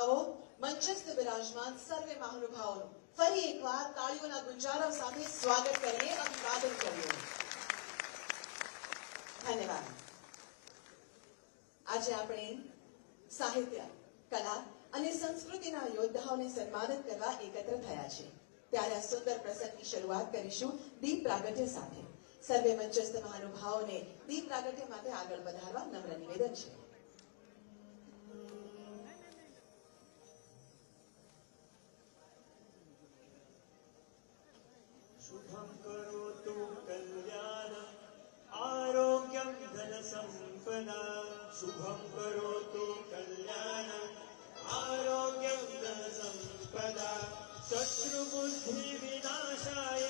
आओ मंचस्थ विराजमान सर्वे महानुभावों फरी एक बार ताळीओना गुंजारव साथे स्वागत करिए, अभिवादन करिए। धन्यवाद। આજે આપણે સાહિત્ય, કલા અને સંસ્કૃતિના યોદ્ધાઓને સન્માનિત કરવા એકત્ર થયા છે। ત્યારે આ સુંદર પ્રસંગની શરૂઆત કરીશું દીપ પ્રાગટ્ય સાથે। સર્વે મંચસ્થ મહાનુભાવોને દીપ પ્રાગટ્ય માટે આગળ વધારવા નમ્ર નિવેદન છે। शुभं करोतु कल्याणं आरोग्यं धन संपदा। शुभं करोतु कल्याणं आरोग्यं धन संपदा। शत्रुबुद्धि विनाशाय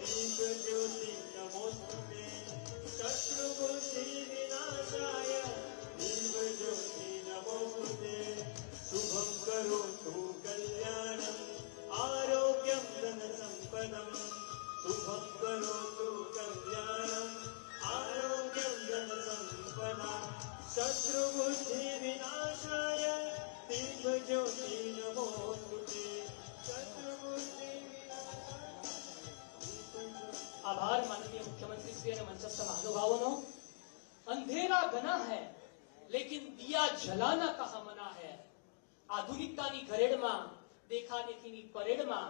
दीपज्योति नमोस्तुते। शत्रुबुद्धि विनाशाय दीपज्योति नमोस्तुते। शुभं करोतु कल्याणं आरोग्यं धन संपदम्। शुभं करोतु कल्याणं आरोग्यं धन संपदा। शत्रुबुद्धि विनाशाय दीपज्योति नमोस्तुते। शत्रुबुद्धि आभार माननीय मुख्यमंत्री श्री અને મંચસ્થ મહાનુભાવોનો। अंधेरा घना है लेकिन दिया जलाना कहाँ मना है। આધુનિકતાની ઘરેડમાં, દેખાદેખીની પરેડમાં,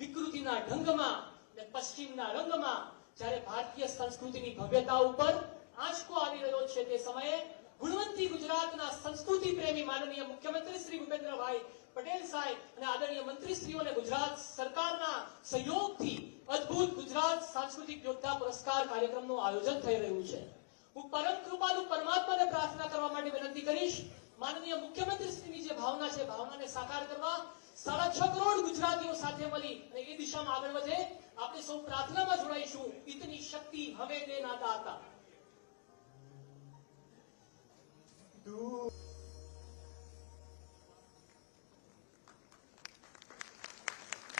વિકૃતિના ઢંગમાં ને પશ્ચિમના રંગમાં જ્યારે ભારતીય સંસ્કૃતિની ભવ્યતા ઉપર આંચકો આવી રહ્યો છે તે સમયે ગુણવંતી ગુજરાતના સંસ્કૃતિ પ્રેમી માનનીય મુખ્યમંત્રી શ્રી ભૂપેન્દ્રભાઈ પટેલ સાહેબ અને આદરણીય મંત્રીશ્રીઓને ગુજરાત સરકારના સહયોગથી અદ્ભુત ગુજરાત સાંસ્કૃતિક યોદ્ધા પુરસ્કાર કાર્યક્રમનું આયોજન થઈ રહ્યું છે। હું પરમ કૃપાલુ પરમાત્માને પ્રાર્થના કરવા માટે વિનંતી કરીશ, માનનીય મુખ્યમંત્રીશ્રીની જે ભાવના છે ભાવનાને સાકાર કરવા 6.5 કરોડ ગુજરાતીઓ સાથે મળી અને એ દિશામાં આગળ વધે આપણે સૌ પ્રાર્થનામાં જોડાઈશું। ઇતની શક્તિ હમે દેના દાતા।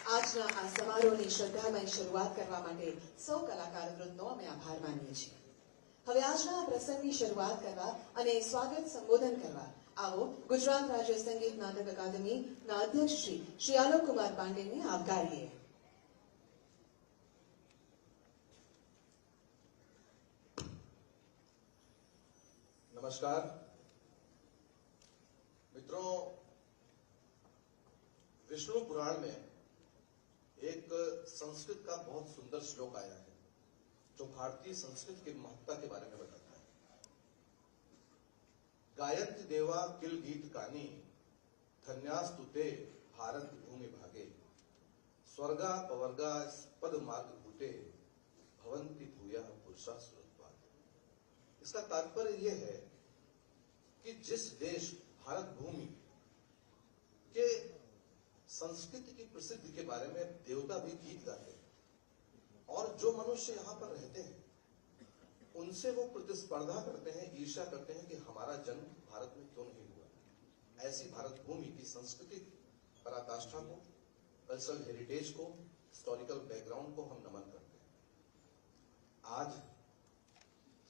આજના આ સમારોહની શ્રદ્ધામય શરૂઆત કરવા માટે સૌ કલાકાર વૃંદનો અમે આભાર માનીએ છીએ। હવે આજના આ પ્રસંગની શરૂઆત કરવા અને સ્વાગત સંબોધન કરવા आओ गुजरात राज्य संगीत नाटक अकादमी अध्यक्ष श्री आलोक कुमार पांडे ने आवकारिए। नमस्कार मित्रों, विष्णु पुराण में एक संस्कृत का बहुत सुंदर श्लोक आया है जो भारतीय संस्कृत की महत्ता के बारे में बताता है। गायन्ति देवा किल गीत कानी धन्यास्तुते भारत भूमि भागे। स्वर्गा पवर्गा पद मार्ग भूते भवंति भूया पुरुषा सुरत्वात्। इसका तात्पर्य यह है कि जिस देश भारत भूमि के संस्कृति की प्रसिद्धि के बारे में देवता भी गीत गाते हैं और जो मनुष्य यहां पर रहते हैं उनसे वो प्रतिस्पर्धा करते हैं, ईर्ष्या करते हैं कि हमारा जन्म भारत में क्यों नहीं हुआ। ऐसी भारत भूमि की सांस्कृतिक पराकाष्ठा को, कल्चरल हेरिटेज को, हिस्टोरिकल बैकग्राउंड को हम नमन करते हैं। आज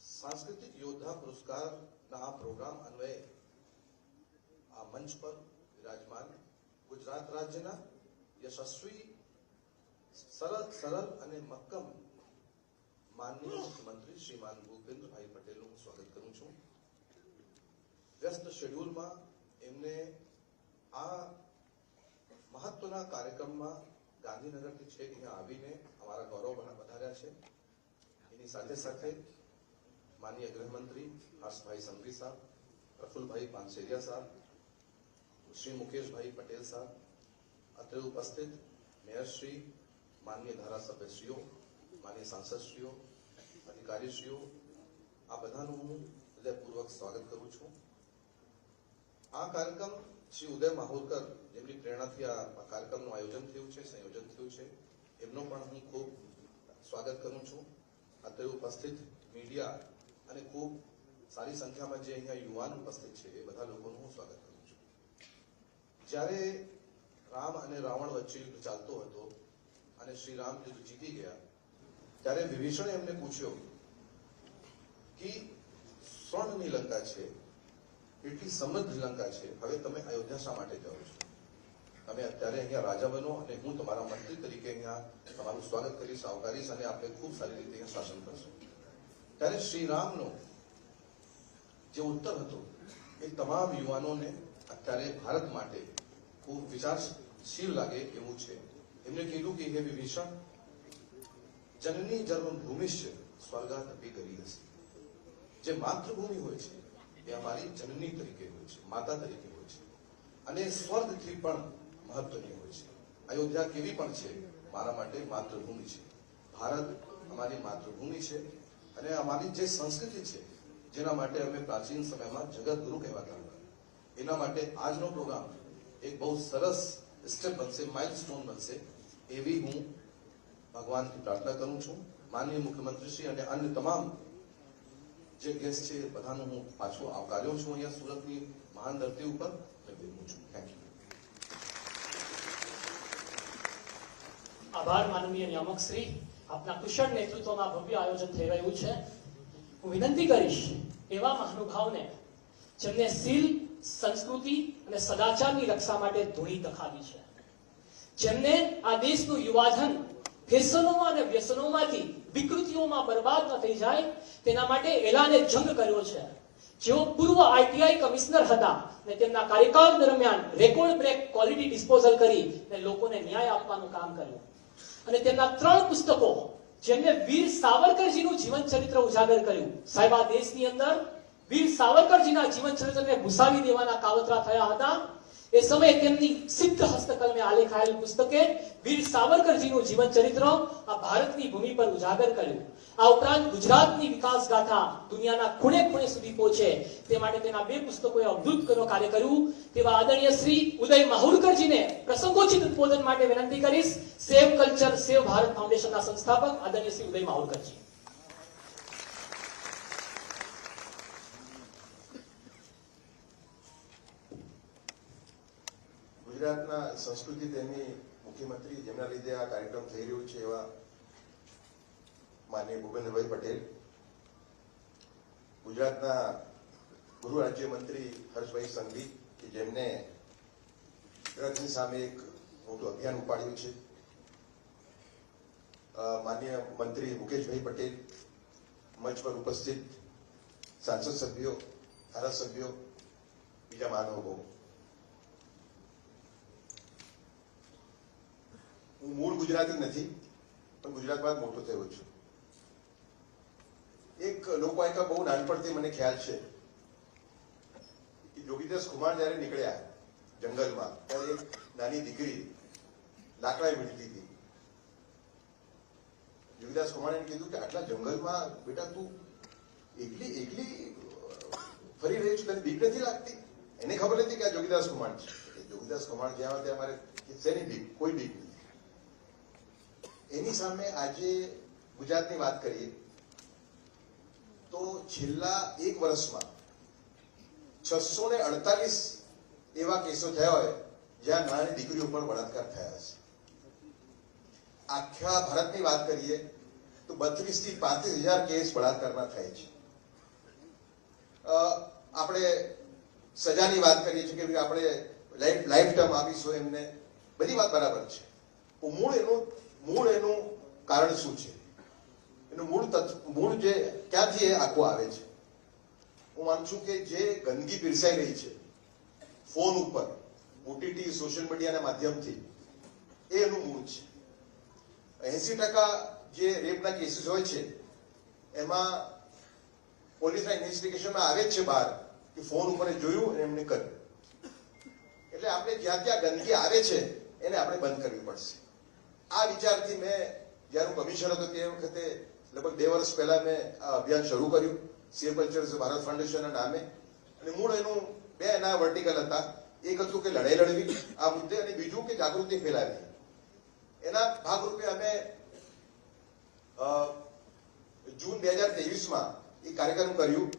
सांस्कृतिक योद्धा पुरस्कार का प्रोग्राम अन्वय आ मंच पर विराजमान गुजरात राज्यना यशस्वी सरल અને મક્કમ माननीय मुख्यमंत्री श्रीमान भूपेन्द्र भाई पटेल स्वागत करूं छूं। व्यस्त शेड्यूल में एमने आ महत्वना कार्यक्रम में गांधीनगर थी छेक अहींया आवीने अमारा गौरव વધાર્યા છે। એની સાથે સાથે माननीय गृहमंत्री हर्ष भाई संघवी साहब, प्रफुल्ल भाई पानसेरिया साहब, श्री मुकेश भाई पटेल साहब, अत्र उपस्थित मेयर श्री, माननीय धारासभ्यश्रीओ, माननीय सांसदश्रीओ, अधिकारीश्रीओ, आ बधाનું હું હૃદયપૂર્વક સ્વાગત કરું છું। આ કાર્યક્રમ શ્રી ઉદય માહુરકર જેમની પ્રેરણાથી આ કાર્યક્રમનું આયોજન થયું છે, સંયોજન થયું છે, એમનો પણ હું ખૂબ સ્વાગત કરું છું। અત્રે ઉપસ્થિત મીડિયા અને ખૂબ સારી સંખ્યામાં જે અહીંયા યુવાન ઉપસ્થિત છે એ બધા લોકોનું હું સ્વાગત કરું છું। જ્યારે રામ અને રાવણ વચ્ચે યુદ્ધ ચાલતો હતો અને શ્રી રામ યુદ્ધ જીતી ગયા ત્યારે વિભીષણે એમને પૂછ્યો કે સ્વર્ણની લંકા છે એટલી સમૃદ્ધ શ્રીલંકા છે. હવે તમે અયોધ્યા શા માટે જાઓ છો? તમે અત્યારે અહીંયા રાજા બનો અને હું તમારા મંત્રી તરીકે અહીંયા તમારું સ્વાગત કરીશ, આવકારીશ અને આપણે ખૂબ સારી રીતે અહીંયા શાસન કરશું. ત્યારે શ્રીરામનો જે ઉત્તર હતો એ તમામ યુવાનોને અત્યારે ભારત માટે ખૂબ વિચારશીલ લાગે એવું છે. એમને કીધું કે હે વિભીષણ, જનની જન્મભૂમિશ્ચ સ્વર્ગાત અપી કરી હશે. જે માતૃભૂમિ હોય છે એ અમારી જનની તરીકે હોય છે, માતા તરીકે હોય છે અને સ્વર્ગથી પણ મહત્વની હોય છે. અયોધ્યા કેવી પણ છે, મારા માટે માતૃભૂમિ છે. ભારત અમારી માતૃભૂમિ છે અને અમારી જે સંસ્કૃતિ છે, જેના માટે અમે પ્રાચીન સમયમાં જગતગુરુ કહેવાતા હતા, એના માટે આજનો પ્રોગ્રામ એક બહુ સરસ સ્ટેપ બનશે, માઇલસ્ટોન બનશે, એવી હું ભગવાનથી પ્રાર્થના કરું છું. માનનીય મુખ્યમંત્રીશ્રી અને અન્ય તમામ જે ગેસ્ટ છે બધાનું હું પાછો આવકાર્યો છું અહીંયા સુરતની મહાન ધરતી ઉપર. Thank you. આભાર માનનીય નિયામક શ્રી, આપના કુશળ નેતૃત્વમાં ભવ્ય આયોજન થઈ રહ્યું છે. હું વિનંતી કરીશ એવા મહાનુભાવને જેમને શીલ, સંસ્કૃતિ અને સદાચારની રક્ષા માટે ધૂણી તખાવી છે, જેમને આ દેશનું યુવાધન ફેશનોમાં અને વ્યસનોમાંથી વિકૃતિઓમાં બરબાદ ન થઈ જાય તેના માટે એલાને જંગ કર્યો છે, જેઓ પૂર્વ આઈટીઆઈ કમિશનર હતા અને તેમના કાર્યકાળ દરમિયાન રેકોર્ડ બ્રેક ક્વોલિટી ડિસ્પોઝલ કરી અને લોકોને ન્યાય આપવાનું કામ કર્યું. અને તેમના 3 પુસ્તકો જેમને વીર સાવરકરજીનું જીવન ચરિત્ર ઉજાગર કર્યું. સાહેબ, આ દેશની અંદર વીર સાવરકરજીના જીવન ચરિત્રને ભૂસાવી દેવાના કાવતરા થયા હતા. એ સમયે તેમની સિદ્ધ હસ્તકલમે આલેખાયેલ પુસ્તકે વીર સાવરકરજીનું જીવન ચરિત્ર આ ભારતની ભૂમિ પર ઉજાગર કર્યું. આ ઉપરાંત ગુજરાતની વિકાસ ગાથા દુનિયાના ખૂણે ખૂણે સુધી પહોંચે તે માટે તેના 2 પુસ્તકોએ અદ્ભુત કાર્ય કર્યું. તેવા આદરણીય શ્રી ઉદય માહુરકરજીને પ્રસંગોચિત ઉદ્બોધન માટે વિનંતી કરીશ. સેવ કલ્ચર સેવ ભારત ફાઉન્ડેશનના સંસ્થાપક આદરણીય શ્રી ઉદય માહુરકરજી. ગુજરાતના સંસ્કૃતિ તેમની મુખ્યમંત્રી, જેમના લીધે આ કાર્યક્રમ થઈ રહ્યો છે, એવા માનનીય ભૂપેન્દ્રભાઈ પટેલ, ગુજરાતના ગૃહ રાજ્યમંત્રી હર્ષભાઈ સંઘવી, કે જેમને ગુજરાતની સામે એક મોટું અભિયાન ઉપાડ્યું છે, માનનીય મંત્રી મુકેશભાઈ પટેલ, મંચ પર ઉપસ્થિત સાંસદ સભ્યો, ધારાસભ્યો, બીજા મહાનુભાવો, હું મૂળ ગુજરાતી નથી પણ ગુજરાતમાં જ મોટો થયો છું. એક લોકવાયકા બહુ નાનપણથી મને ખ્યાલ છે કે જોગીદાસ કુમાર જયારે નીકળ્યા જંગલમાં ત્યારે એક નાની દીકરી લાકડા વીણતી હતી. જોગીદાસ કુમારે કીધું કે આટલા જંગલમાં બેટા તું એકલી એકલી ફરી રહી છું, તને બીક નથી લાગતી? એને ખબર નથી કે આ જોગીદાસ કુમાર છે. જોગીદાસ કુમાર જ્યાં ત્યાં અમારે શેની બીક? કોઈ બીક નથી. એની સામે આજે ગુજરાતની વાત કરીએ તો છેલ્લા 1 વર્ષમાં 648 એવા કેસો થયા હોય જ્યાં નાની દીકરીઓ પર બળાત્કાર થયા હશે. આખા ભારતની વાત કરીએ તો 32 થી 35,000 કેસ બળાત્કારના થાય છે. આપણે સજાની વાત કરીએ છીએ કે આપણે લાઈફ ટર્મ આપીશું એમને, બધી વાત બરાબર છે. મૂળ એનું કારણ શું છે? એનું મૂળ જે ક્યાંથી એ આખું આવે છે? હું માનું છું કે જે ગંદકી પીરસાઈ રહી છે ફોન ઉપર, ઓટીટી, સોશિયલ મીડિયાના માધ્યમથી, એ એનું મૂળ છે. 80% જે રેપના કેસીસ હોય છે એમાં પોલીસના ઇન્વેસ્ટિગેશનમાં આવે જ છે બહાર કે ફોન ઉપર જોયું અને એમને કર્યું. એટલે આપણે જ્યાં ત્યાં ગંદકી આવે છે એને આપણે બંધ કરવી પડશે. આ વિચારથી મેં જ્યારે હું કમિશનર હતો તે વખતે લગભગ 2 વર્ષ પહેલા મેં આ અભિયાન શરૂ કર્યું સેવ કલ્ચર ભારત ફાઉન્ડેશનના નામે. અને મૂળ એનું 2 એના વર્ટિકલ હતા. એક હતું કે લડાઈ લડવી આ મુદ્દે, અને બીજું કે જાગૃતિ ફેલાવી. એના ભાગરૂપે અમે જૂન 2023માં એક કાર્યક્રમ કર્યું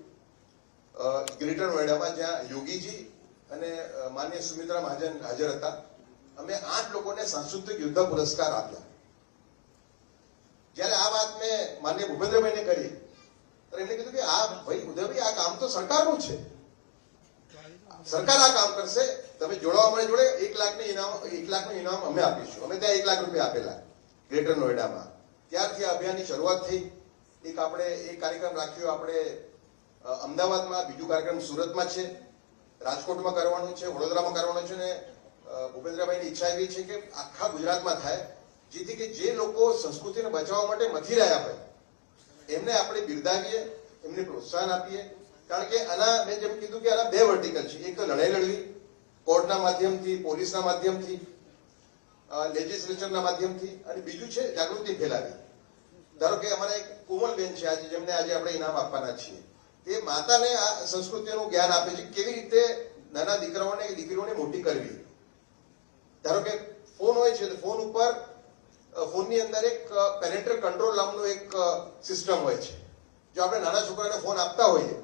ગ્રેટર નોઈડામાં, જ્યાં યોગીજી અને માનનીય સુમિત્રા મહાજન હાજર હતા. અમે 8 લોકોને સાંસ્કૃતિક યુદ્ધ પુરસ્કાર આપ્યા. જ્યારે આ વાત મેં માનનીય ભૂપેન્દ્રભાઈને કરી ત્યારે એમને કીધું કે આ ભાઈ ઉદયભાઈ, આ કામ તો સરકારનું છે, સરકાર આ કામ કરશે. તમે જોડાવા માટે જોડે 1 લાખનું ઇનામ અમે આપીશું. અમે ત્યાં 1 લાખ રૂપિયા આપેલા ગ્રેટર નોઈડામાં. ત્યારથી આ અભિયાનની શરૂઆત થઈ. આપણે એક કાર્યક્રમ રાખ્યો આપણે અમદાવાદમાં, બીજું કાર્યક્રમ સુરતમાં છે, રાજકોટમાં કરવાનું છે, વડોદરામાં કરવાનું છે, અને ભૂપેન્દ્રભાઈની ઈચ્છા એવી છે કે આખા ગુજરાતમાં થાય, જેથી કે જે લોકો સંસ્કૃતિને બચાવવા માટે મથી રહ્યા હોય એમને આપણે બિરદાવીએ, એમને પ્રોત્સાહન આપીએ. કારણ કે આના મેં જેમ કીધું કે આના 2 વર્ટિકલ છે. એક તો લડાઈ લડવી કોર્ટના માધ્યમથી, પોલીસના માધ્યમથી, લેજિસ્લેચરના માધ્યમથી, અને બીજું છે જાગૃતિ ફેલાવી. ધારો કે અમારા એક કોમલબેન છે આજે, જેમને આજે આપણે ઇનામ આપવાના છીએ. તે માતાને આ સંસ્કૃતિનું જ્ઞાન આપે છે, કેવી રીતે નાના દીકરાઓને દીકરીઓને મોટી કરવી. ધારો કે ફોન હોય છે તો ફોન ઉપર ફોનની અંદર એક પેરેન્ટલ કંટ્રોલ નામનું એક સિસ્ટમ હોય છે. જો આપણે નાના છોકરાને ફોન આપતા હોઈએ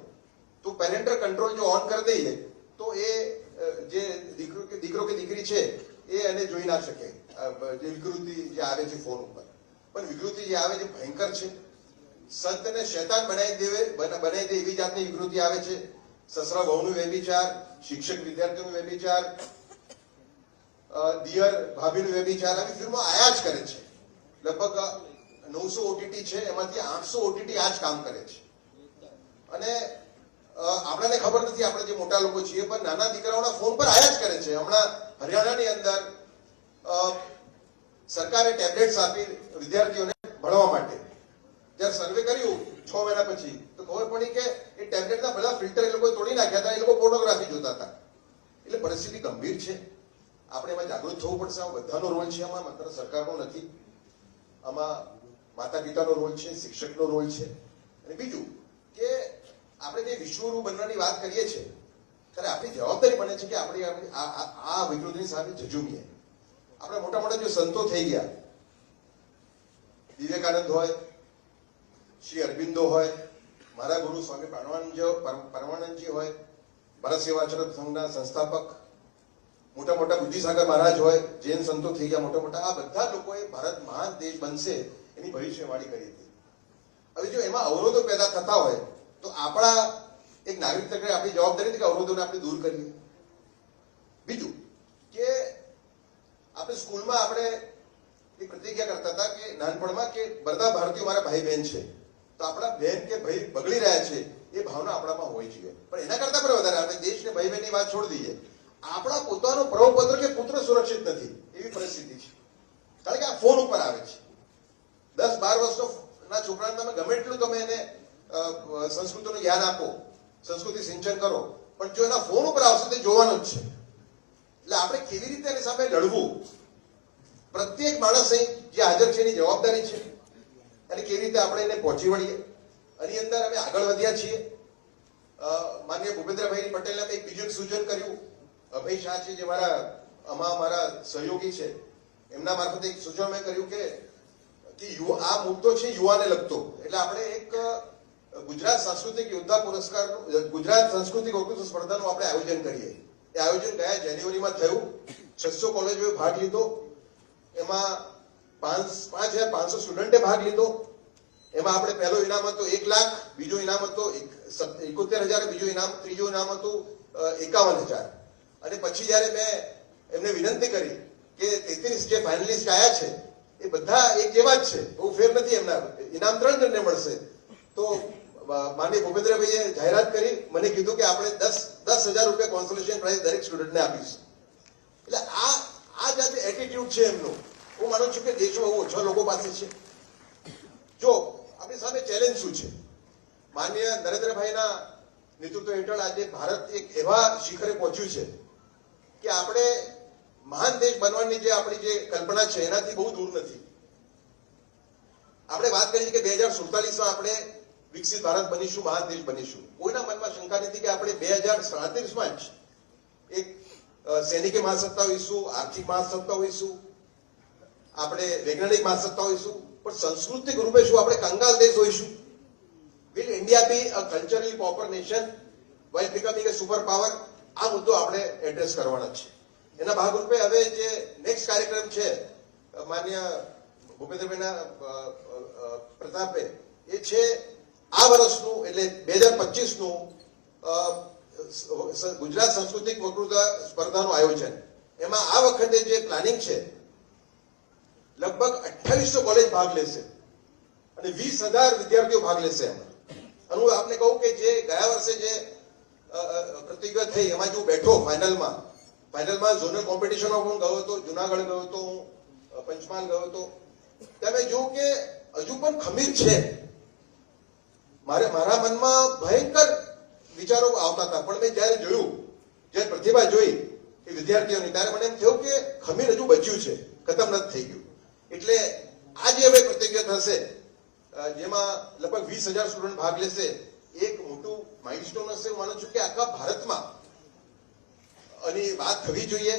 તો પેરેન્ટલ કંટ્રોલ જો ઓન કરી દઈએ તો એ જે દીકરો કે દીકરી છે એ એને જોઈ ના શકે. જે વિકૃતિ જે આવે છે ફોન ઉપર, પણ વિકૃતિ જે આવે છે ભયંકર છે. સંતને શૈતાન બનાવી દે એવી જાતની વિકૃતિ આવે છે. સસરા વહુનું વ્યભિચાર, શિક્ષક વિદ્યાર્થીઓનું વ્યભિચાર, દિયર ભાભીનું વ્યભિચાર, આવી ફિલ્મો આયા જ કરે છે. લગભગ 900 ઓટીટી છે, એમાંથી 800 ઓટીટી આ જ કામ કરે છે. અને આપણને ખબર નથી, આપણે જે મોટા લોકો છીએ, પણ નાના દીકરાઓના ફોન પર આયા જ કરે છે. હમણાં હરિયાણાની અંદર સરકારે ટેબ્લેટ્સ આપી વિદ્યાર્થીઓને ભણવા માટે. જ્યારે સર્વે કર્યું 6 મહિના પછી તો ખબર પડી કે એ ટેબ્લેટના બધા ફિલ્ટર એ લોકોએ તોડી નાખ્યા હતા. એ લોકો પોર્નોગ્રાફી જોતા હતા. એટલે પરિસ્થિતિ ગંભીર છે. આપણે એમાં જાગૃત થવું પડશે. આ બધાનો રોલ છે, આમાં માત્ર સરકારનો નથી. આમાં માતા પિતાનો રોલ છે, શિક્ષકનો રોલ છે. અને બીજું કે આપણે જે વિશ્વગુરુ બનવાની વાત કરીએ છીએ ત્યારે આપણી જવાબદારી બને છે કે આપણે આ વિકૃતિની સામે ઝઝૂમીએ. આપણે મોટા મોટા જે સંતો થઈ ગયા, વિવેકાનંદ હોય, શ્રી અરવિંદો હોય, મારા ગુરુ સ્વામી પરમાનંદજી હોય, ભારત સેવાચરણ સંઘના સંસ્થાપક, મોટા મોટા બુદ્ધિસાગર મહારાજ હોય, જૈન સંતો થઈ ગયા મોટા મોટા, આ બધા લોકોએ ભારત મહાન દેશ બનશે એની ભવિષ્યવાણી કરી હતી. હવે જો એમાં અવરોધો પેદા થતા હોય તો આપણા એક નાગરિક તરીકે આપણી જવાબદારી છે કે અવરોધોને આપણે દૂર કરીએ. બીજું કે આપણે સ્કૂલમાં આપણે એક પ્રતિજ્ઞા કરતા હતા કે નાનપણમાં કે બધા ભારતીયો મારા ભાઈ બહેન છે, તો આપણા બહેન કે ભાઈ બગડી રહ્યા છે એ ભાવના આપણામાં હોવી જોઈએ. પણ એના કરતા પણ વધારે આપણે દેશને ભાઈ બહેનની વાત છોડી દઈએ, આપણા પોતાનો પ્રભુપુત્ર કે પુત્ર સુરક્ષિત નથી એવી પરિસ્થિતિ છે. કારણ કે આ ફોન ઉપર આવે છે. 10-12 વર્ષના છોકરાને તમે ગમે એટલું તમે એને સંસ્કૃતિનું જ્ઞાન આપો, સંસ્કૃતિ સિંચન કરો, પણ જો એના ફોન ઉપર આવશે તે જોવાનું જ છે. એટલે આપણે કેવી રીતે એની સામે લડવું, પ્રત્યેક માણસ અહીં જે હાજર છે એની જવાબદારી છે. અને કેવી રીતે આપણે એને પહોંચી વળીએ, એની અંદર અમે આગળ વધ્યા છીએ. માનનીય ભૂપેન્દ્રભાઈ પટેલે અમે એક બીજું સૂચન કર્યું. અભય શાહ છે જે મારા સહયોગી છે, એમના મારફતે એક સૂચન મેં કર્યું કે આ મુદ્દો છે યુવાને લગતો. એટલે આપણે એક ગુજરાત સાંસ્કૃતિક યોદ્ધા પુરસ્કાર, ગુજરાત સાંસ્કૃતિક વક્તૃત્વ સ્પર્ધાનું આપણે આયોજન કરીએ. એ આયોજન ગયા જાન્યુઆરીમાં થયું. 600 કોલેજોએ ભાગ લીધો. એમાં 5,500 સ્ટુડન્ટે ભાગ લીધો. એમાં આપણે પહેલો ઇનામ હતો 1 લાખ, બીજો ઇનામ હતો 71,000, બીજો ઇનામ, ત્રીજો ઇનામ હતું 51,000. અને પછી જયારે મેં એમને વિનંતી કરી કે 33 જે ફાઇનલિસ્ટ આવ્યા છે એ બધા એક જેવા જ છે, બહુ ફેર નથી, એમના ઇનામ 3 જણને મળશે. તો માનનીય ભૂપેન્દ્રભાઈએ જાહેરાત કરી, મને કીધું કે આપણે 10,000 રૂપિયા કોન્સોલેશન પ્રાઇઝ દરેક સ્ટુડન્ટને આપીશું. એટલે આ જાતે એટીટ્યુડ છે એમનું. હું માનું છું કે દેશમાં બહુ ઓછા લોકો પાસે છે. જો આપણી સામે ચેલેન્જ શું છે, માનનીય નરેન્દ્રભાઈના નેતૃત્વ હેઠળ આજે ભારત એક એવા શિખરે પહોંચ્યું છે કે આપણે મહાન દેશ બનવાની જે આપણી જે કલ્પના છે એનાથી બહુ દૂર નથી. આપણે વાત કરી છે કે 2047માં આપણે વિકસિત ભારત બનીશું, મહાન દેશ બનીશું. કોઈના મનમાં શંકા નથી કે આપણે 2037માં જ એક સૈનિકી મહાસત્તા હોઈશું, આર્થિક મહાસત્તા હોઈશું, આપણે વૈજ્ઞાનિક મહાસત્તા હોઈશું, પણ સાંસ્કૃતિક રૂપે શું આપણે કંગાલ દેશ હોઈશું? Will India be a culturally pauper nation while becoming a superpower? આ મુદ્દો આપણે એડ્રેસ કરવાનો છે. એના ભાગરૂપે હવે જે નેક્સ્ટ કાર્યક્રમ છે માન્ય ભૂપેન્દ્રભાઈના પ્રતાપે, એ છે આ વર્ષનું એટલે 2025નું ગુજરાત સાંસ્કૃતિક વક્તૃત્વ સ્પર્ધાનું આયોજન, એમાં આ વખતે જે પ્લાનિંગ છે લગભગ 2800 કોલેજ ભાગ લેશે અને 20,000 વિદ્યાર્થીઓ ભાગ લેશે એમાં. અને હું આપને કહું કે જે ગયા વર્ષે જે પ્રતિજ્ઞા થઈ એમાં જો બેઠો ફાઇનલમાં ઝોનલ કોમ્પિટિશનમાં પણ ગયો હતો, જુનાગઢ ગયો હતો, પંચમહાલ ગયો હતો. તમે જો કે હજુ પણ ખમીર છે. મારા મનમાં ભયંકર વિચારો આવતા હતા, પણ મેં જયારે જોયું, જયારે પ્રતિભા જોઈ એ વિદ્યાર્થીઓની, ત્યારે મને એમ થયું કે ખમીર હજુ બચ્યું છે, ખતમ નથી થઈ ગયું. એટલે આ જે હવે પ્રતિજ્ઞા થશે જેમાં લગભગ 20,000 સ્ટુડન્ટ ભાગ લેશે, એક મોટું માઇલસ્ટોન હશે. હું માનું છું કે આખા ભારતમાં આની વાત થવી જોઈએ.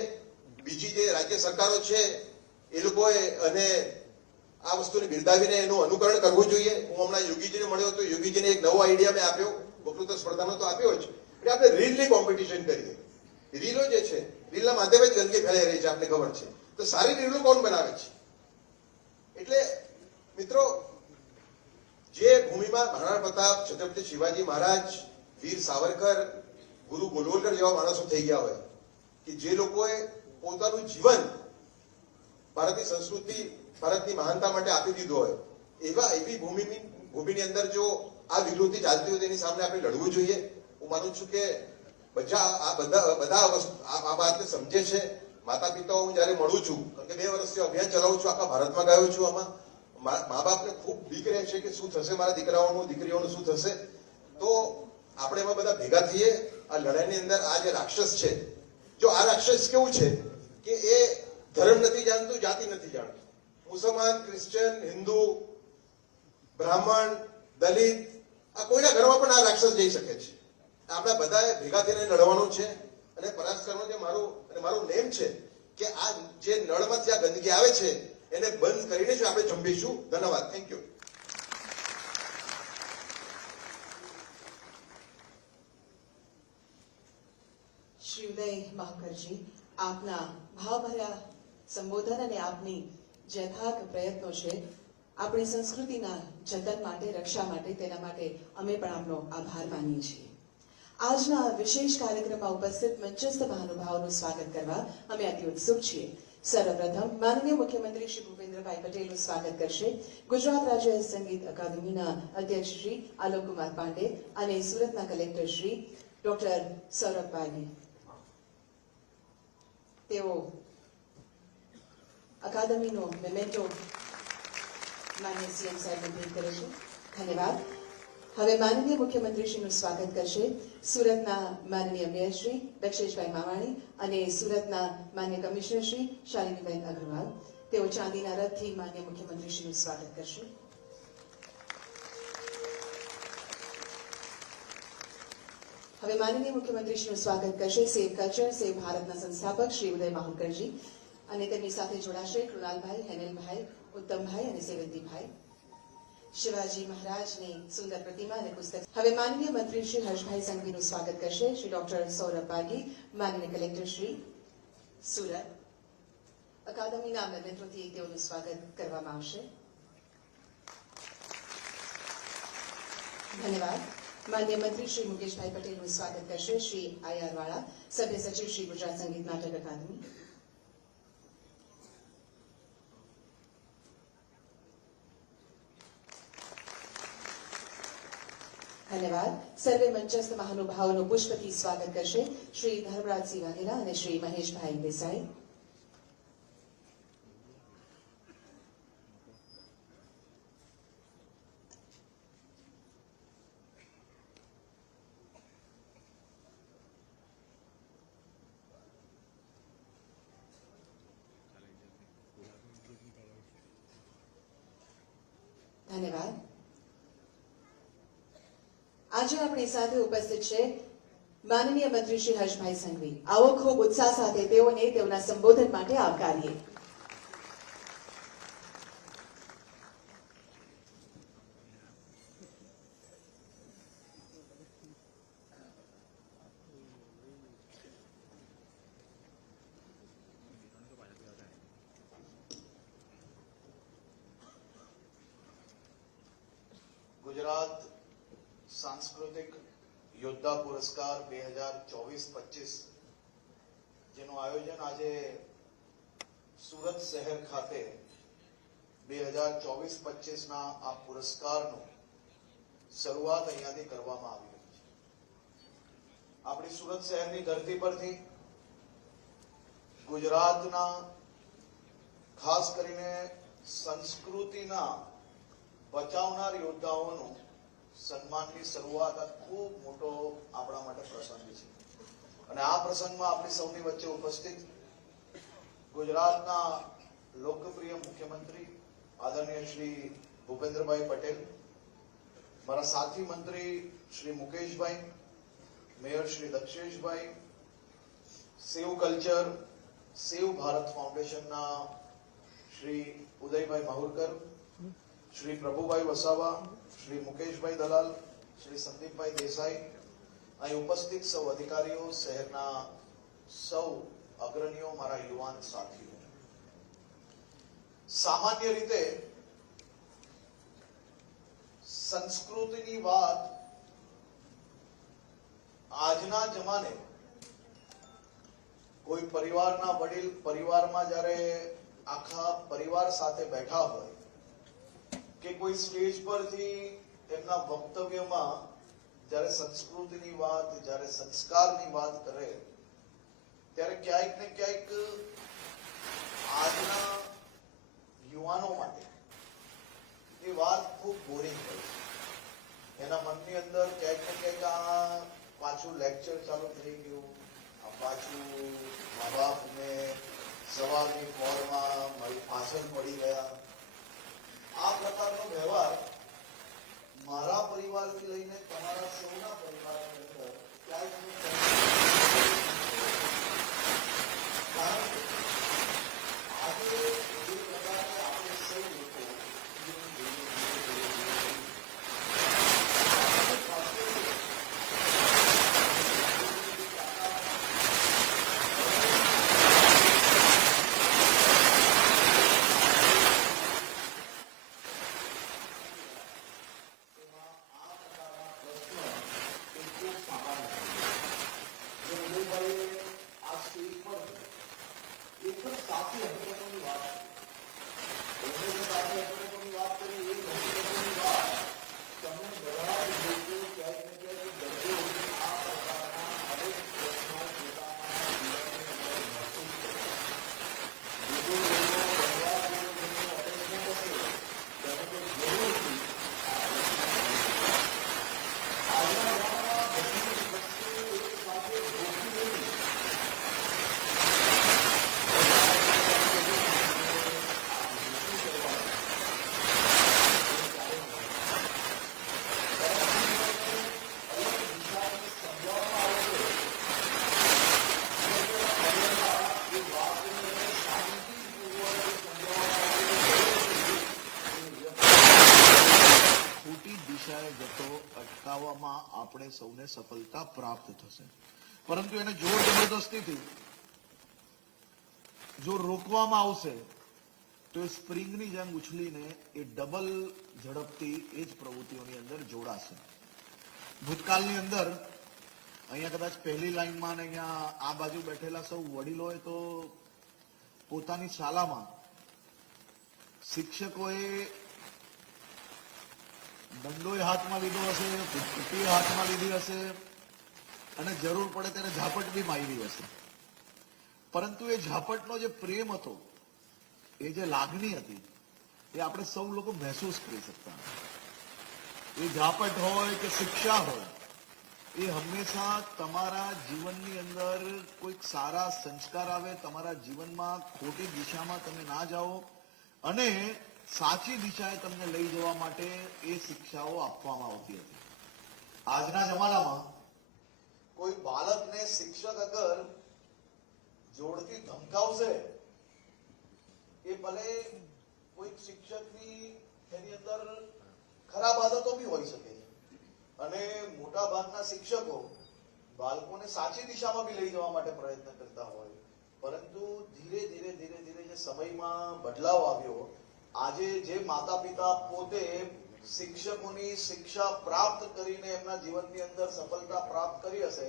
બીજી જે રાજ્ય સરકારો છે એ લોકોએ અને આ વસ્તુને બિરદાવીને એનું અનુકરણ કરવું જોઈએ. હું હમણાં યોગીજીને મળ્યો હતો, યોગીજીને એક નવો આઈડિયા મેં આપ્યો, વક્તૃત્વ સ્પર્ધાનો તો આપ્યો જ, એટલે આપણે રીલની કોમ્પિટિશન કરીએ. રીલો જે છે, રીલના માધ્યમે જ ગંદકી ફેલાઈ રહી છે, આપને ખબર છે. તો સારી રીલો કોણ બનાવે છે? એટલે મિત્રો, જે ભૂમિમાં મહારાણા પ્રતાપ, છત્રપતિ શિવાજી મહારાજ, વીર સાવરકર, ગુરુ ગોલવલકર જેવા માણસો થઈ ગયા હોય, કે જે લોકોએ પોતાનું જીવન ભારતની સંસ્કૃતિ, ભારતની મહાનતા માટે આપી દીધું હોય, એવી ભૂમિની અંદર જો આ વિકૃતિ ચાલતી હોય તેની સામે આપણે લડવું જોઈએ. હું માનું છું કે બધા આ વાતને સમજે છે. માતા પિતાઓ હું જયારે મળું છું, કારણ કે 2 વર્ષથી અભિયાન ચલાવું છું, આખા ભારતમાં ગયો છું, આમાં મા બાપને ખૂબ બીક રહે છે કે શું થશે મારા દીકરાઓનું, દીકરીઓનું શું થશે. તો આપણે એમાં બધા ભેગા થઈએ. આ લડાઈની અંદર આ જે રાક્ષસ છે, જો આ રાક્ષસ કેવું છે કે એ ધર્મ નથી જાણતું, જાતિ નથી જાણતું. મુસલમાન, ક્રિશ્ચિયન, હિન્દુ, બ્રાહ્મણ, દલિત, આ કોઈના ઘરમાં પણ આ રાક્ષસ જઈ શકે છે. આપણે બધાએ ભેગા થઈને લડવાનું છે અને પરાસ્ત કરવાનું છે. મારું નેમ છે કે આ જે નળમાંથી આ ગંદકી આવે છે એને બંધ કરીને જ આપણે જંભીશું. ધન્યવાદ. Thank you. શ્રી ઉદય મહાકરજી, આપના ભાવભર્યા સંબોધન અને આપની જે અથાગ પ્રયત્નો છે આપણી સંસ્કૃતિના જતન માટે, રક્ષા માટે, તેના માટે અમે પણ આપનો આભાર માનીએ છીએ. આજના વિશેષ કાર્યક્રમમાં ઉપસ્થિત મંચસ્થ મહાનુભાવોનું સ્વાગત કરવા અમે અતિ ઉત્સુક છીએ. સર્વપ્રથમ માનનીય મુખ્યમંત્રી શ્રી ભૂપેન્દ્રભાઈ પટેલનું સ્વાગત કરશે ગુજરાત રાજ્ય સંગીત અકાદમીના અધ્યક્ષ શ્રી આલોક કુમાર પાંડે અને સુરતના કલેક્ટર શ્રી ડોક્ટર સૌરભ પારગી. તેઓ અકાદમીનો મેમેન્ટો માનનીય સીએમ સાહેબને ભેટ કરે છે. ધન્યવાદ. હવે માનનીય મુખ્યમંત્રીશ્રીનું સ્વાગત કરશે સુરતના માનનીય મેયર શ્રી દક્ષેશભાઈ માવાણી અને સુરતના માન્ય કમિશનર શ્રી શાલિનીબેન અગ્રવાલ. તેઓ ચાંદીના રથથી માન્ય મુખ્યમંત્રીશ્રીનું સ્વાગત કરશે. હવે માનનીય મુખ્યમંત્રીશ્રીનું સ્વાગત કરશે સેવ કલ્ચર, સેવ ભારતના સંસ્થાપક શ્રી ઉદય માહુરકરજી અને તેમની સાથે જોડાશે કૃણાલભાઈ, હેનલભાઈ, ઉત્તમભાઈ અને સેવંતીભાઈ. શિવાજી મહારાજની સુંદર પ્રતિમા અને પુસ્તક. હવે માનનીય મંત્રી શ્રી હર્ષભાઈ સંઘવીનું સ્વાગત કરશે શ્રી ડોક્ટર સૌરભ પારગી, માનનીય કલેક્ટર શ્રી સુરત. અકાદમીના મેમેન્ટોથી તેઓનું સ્વાગત કરવામાં આવશે. ધન્યવાદ. માન્ય મંત્રી શ્રી મુકેશભાઈ પટેલનું સ્વાગત કરશે શ્રી આર વાળા, સભ્ય સચિવ શ્રી ગુજરાત સંગીત નાટક અકાદમી. ધન્યવાદ. સર્વે મંચસ્થ મહાનુભાવોનું પુષ્પથી સ્વાગત કરશે શ્રી ધર્મરાજસિંહ વાઘેલા અને શ્રી મહેશભાઈ દેસાઈ. ધન્યવાદ. આજે આપણી સાથે ઉપસ્થિત છે માનનીય મંત્રી શ્રી હર્ષભાઈ સંઘવી. આવો ખૂબ ઉત્સાહ સાથે તેઓને તેમના સંબોધન માટે આવકારીએ. ગુજરાત સાંસ્કૃતિક યોદ્ધા યોદ્ધા પુરસ્કાર 2024-25 જેનું આયોજન આજે સુરત શહેર ખાતે 2024-25 ના આ પુરસ્કારનું શરૂઆત અહીંયાથી કરવામાં આવી રહી છે. આપણી સુરત શહેરની ધરતી પરથી ગુજરાતના ખાસ કરીને સંસ્કૃતિના બચાવનાર યોદ્ધાઓનું સન્માનની શરૂઆત આ ખૂબ મોટો આપણા માટે પ્રસંગ છે. અને આ પ્રસંગમાં આપણી સૌની વચ્ચે ઉપસ્થિત ગુજરાતના લોકપ્રિય મુખ્યમંત્રી આદરણીય શ્રી ભૂપેન્દ્રભાઈ પટેલ, મારા સાથી મંત્રી શ્રી મુકેશભાઈ, મેયર શ્રી દક્ષેશભાઈ, સેવ કલ્ચર સેવ ભારત ફાઉન્ડેશનના શ્રી ઉદયભાઈ માહુરકર, શ્રી પ્રભુભાઈ વસાવા, શ્રી મુકેશભાઈ દલાલ, શ્રી સંદીપભાઈ દેસાઈ, અહીં ઉપસ્થિત સૌ અધિકારીઓ, શહેરના સૌ અગ્રણીઓ, મારા યુવાન સાથીઓ. સામાન્ય રીતે સંસ્કૃતિની વાત આજના જમાને કોઈ પરિવારના વડીલ પરિવારમાં જ્યારે આખા પરિવાર સાથે બેઠા હોય કે કોઈ સ્ટેજ પરથી એમના વક્તવ્યમાં જ્યારે સંસ્કૃતિની વાત, જ્યારે સંસ્કારની વાત કરે ત્યારે ક્યાંક ને ક્યાંક આજના યુવાનો માટે એ વાત ખૂબ બોરિંગ હોય છે. એના મનની અંદર ક્યાંક ને ક્યાંક આ પાછું લેક્ચર ચાલુ થઈ ગયું, આ પાછું મા બાપને સવારની પોરમાં મારી પાછળ પડી ગયા, આ પ્રકારનો વ્યવહાર મારા પરિવારથી લઈને તમારા સૌના પરિવારની અંદર ક્યાંક ને ક્યાંક, કારણ કે આજે જે પ્રકારે આપણે સૌ લોકો આપણે સૌને સફળતા પ્રાપ્ત થશે. પરંતુ એને જોર જબરદસ્તીથી જો રોકવામાં આવશે તો એ સ્પ્રિંગની જેમ ઉછલીને એ ડબલ ઝડપથી એ જ પ્રવૃત્તિઓની અંદર જોડાશે. ભૂતકાળની અંદર અહીંયા કદાચ પહેલી લાઈનમાં ને અહીંયા આ બાજુ બેઠેલા સૌ વડીલોએ તો પોતાની શાળામાં શિક્ષકોએ દંડોય હાથમાં લીધો હશે, પુસ્તકી હાથમાં લીધી હશે અને જરૂર પડે ત્યારે ઝાપટ બી મારી હશે. પરંતુ એ ઝાપટનો જે પ્રેમ હતો, એ જે લાગણી હતી, એ આપણે સૌ લોકો મહેસૂસ કરી શકતા. એ ઝાપટ હોય કે શિક્ષા હોય, એ હંમેશા તમારા જીવનની અંદર કોઈક સારા સંસ્કાર આવે, તમારા જીવનમાં ખોટી દિશામાં તમે ના જાઓ અને સાચી દિશાએ તમને લઈ જવા માટે એ શિક્ષાઓ આપવામાં આવતી હતી. આજના જમાનામાં કોઈ બાળકને શિક્ષક અગર જોરથી ધમકાવશે, એ ભલે કોઈ શિક્ષકની એની અંદર ખરાબ આદતો બી હોઈ શકે છે અને મોટા ભાગના શિક્ષકો બાળકોને સાચી દિશામાં બી લઈ જવા માટે પ્રયત્ન કરતા હોય. પરંતુ ધીરે ધીરે ધીરે ધીરે જે સમયમાં બદલાવ આવ્યો, આજે જે માતા પિતા પોતે શિક્ષકોની શિક્ષા પ્રાપ્ત કરીને એમના જીવનની અંદર સફળતા પ્રાપ્ત કરી હશે,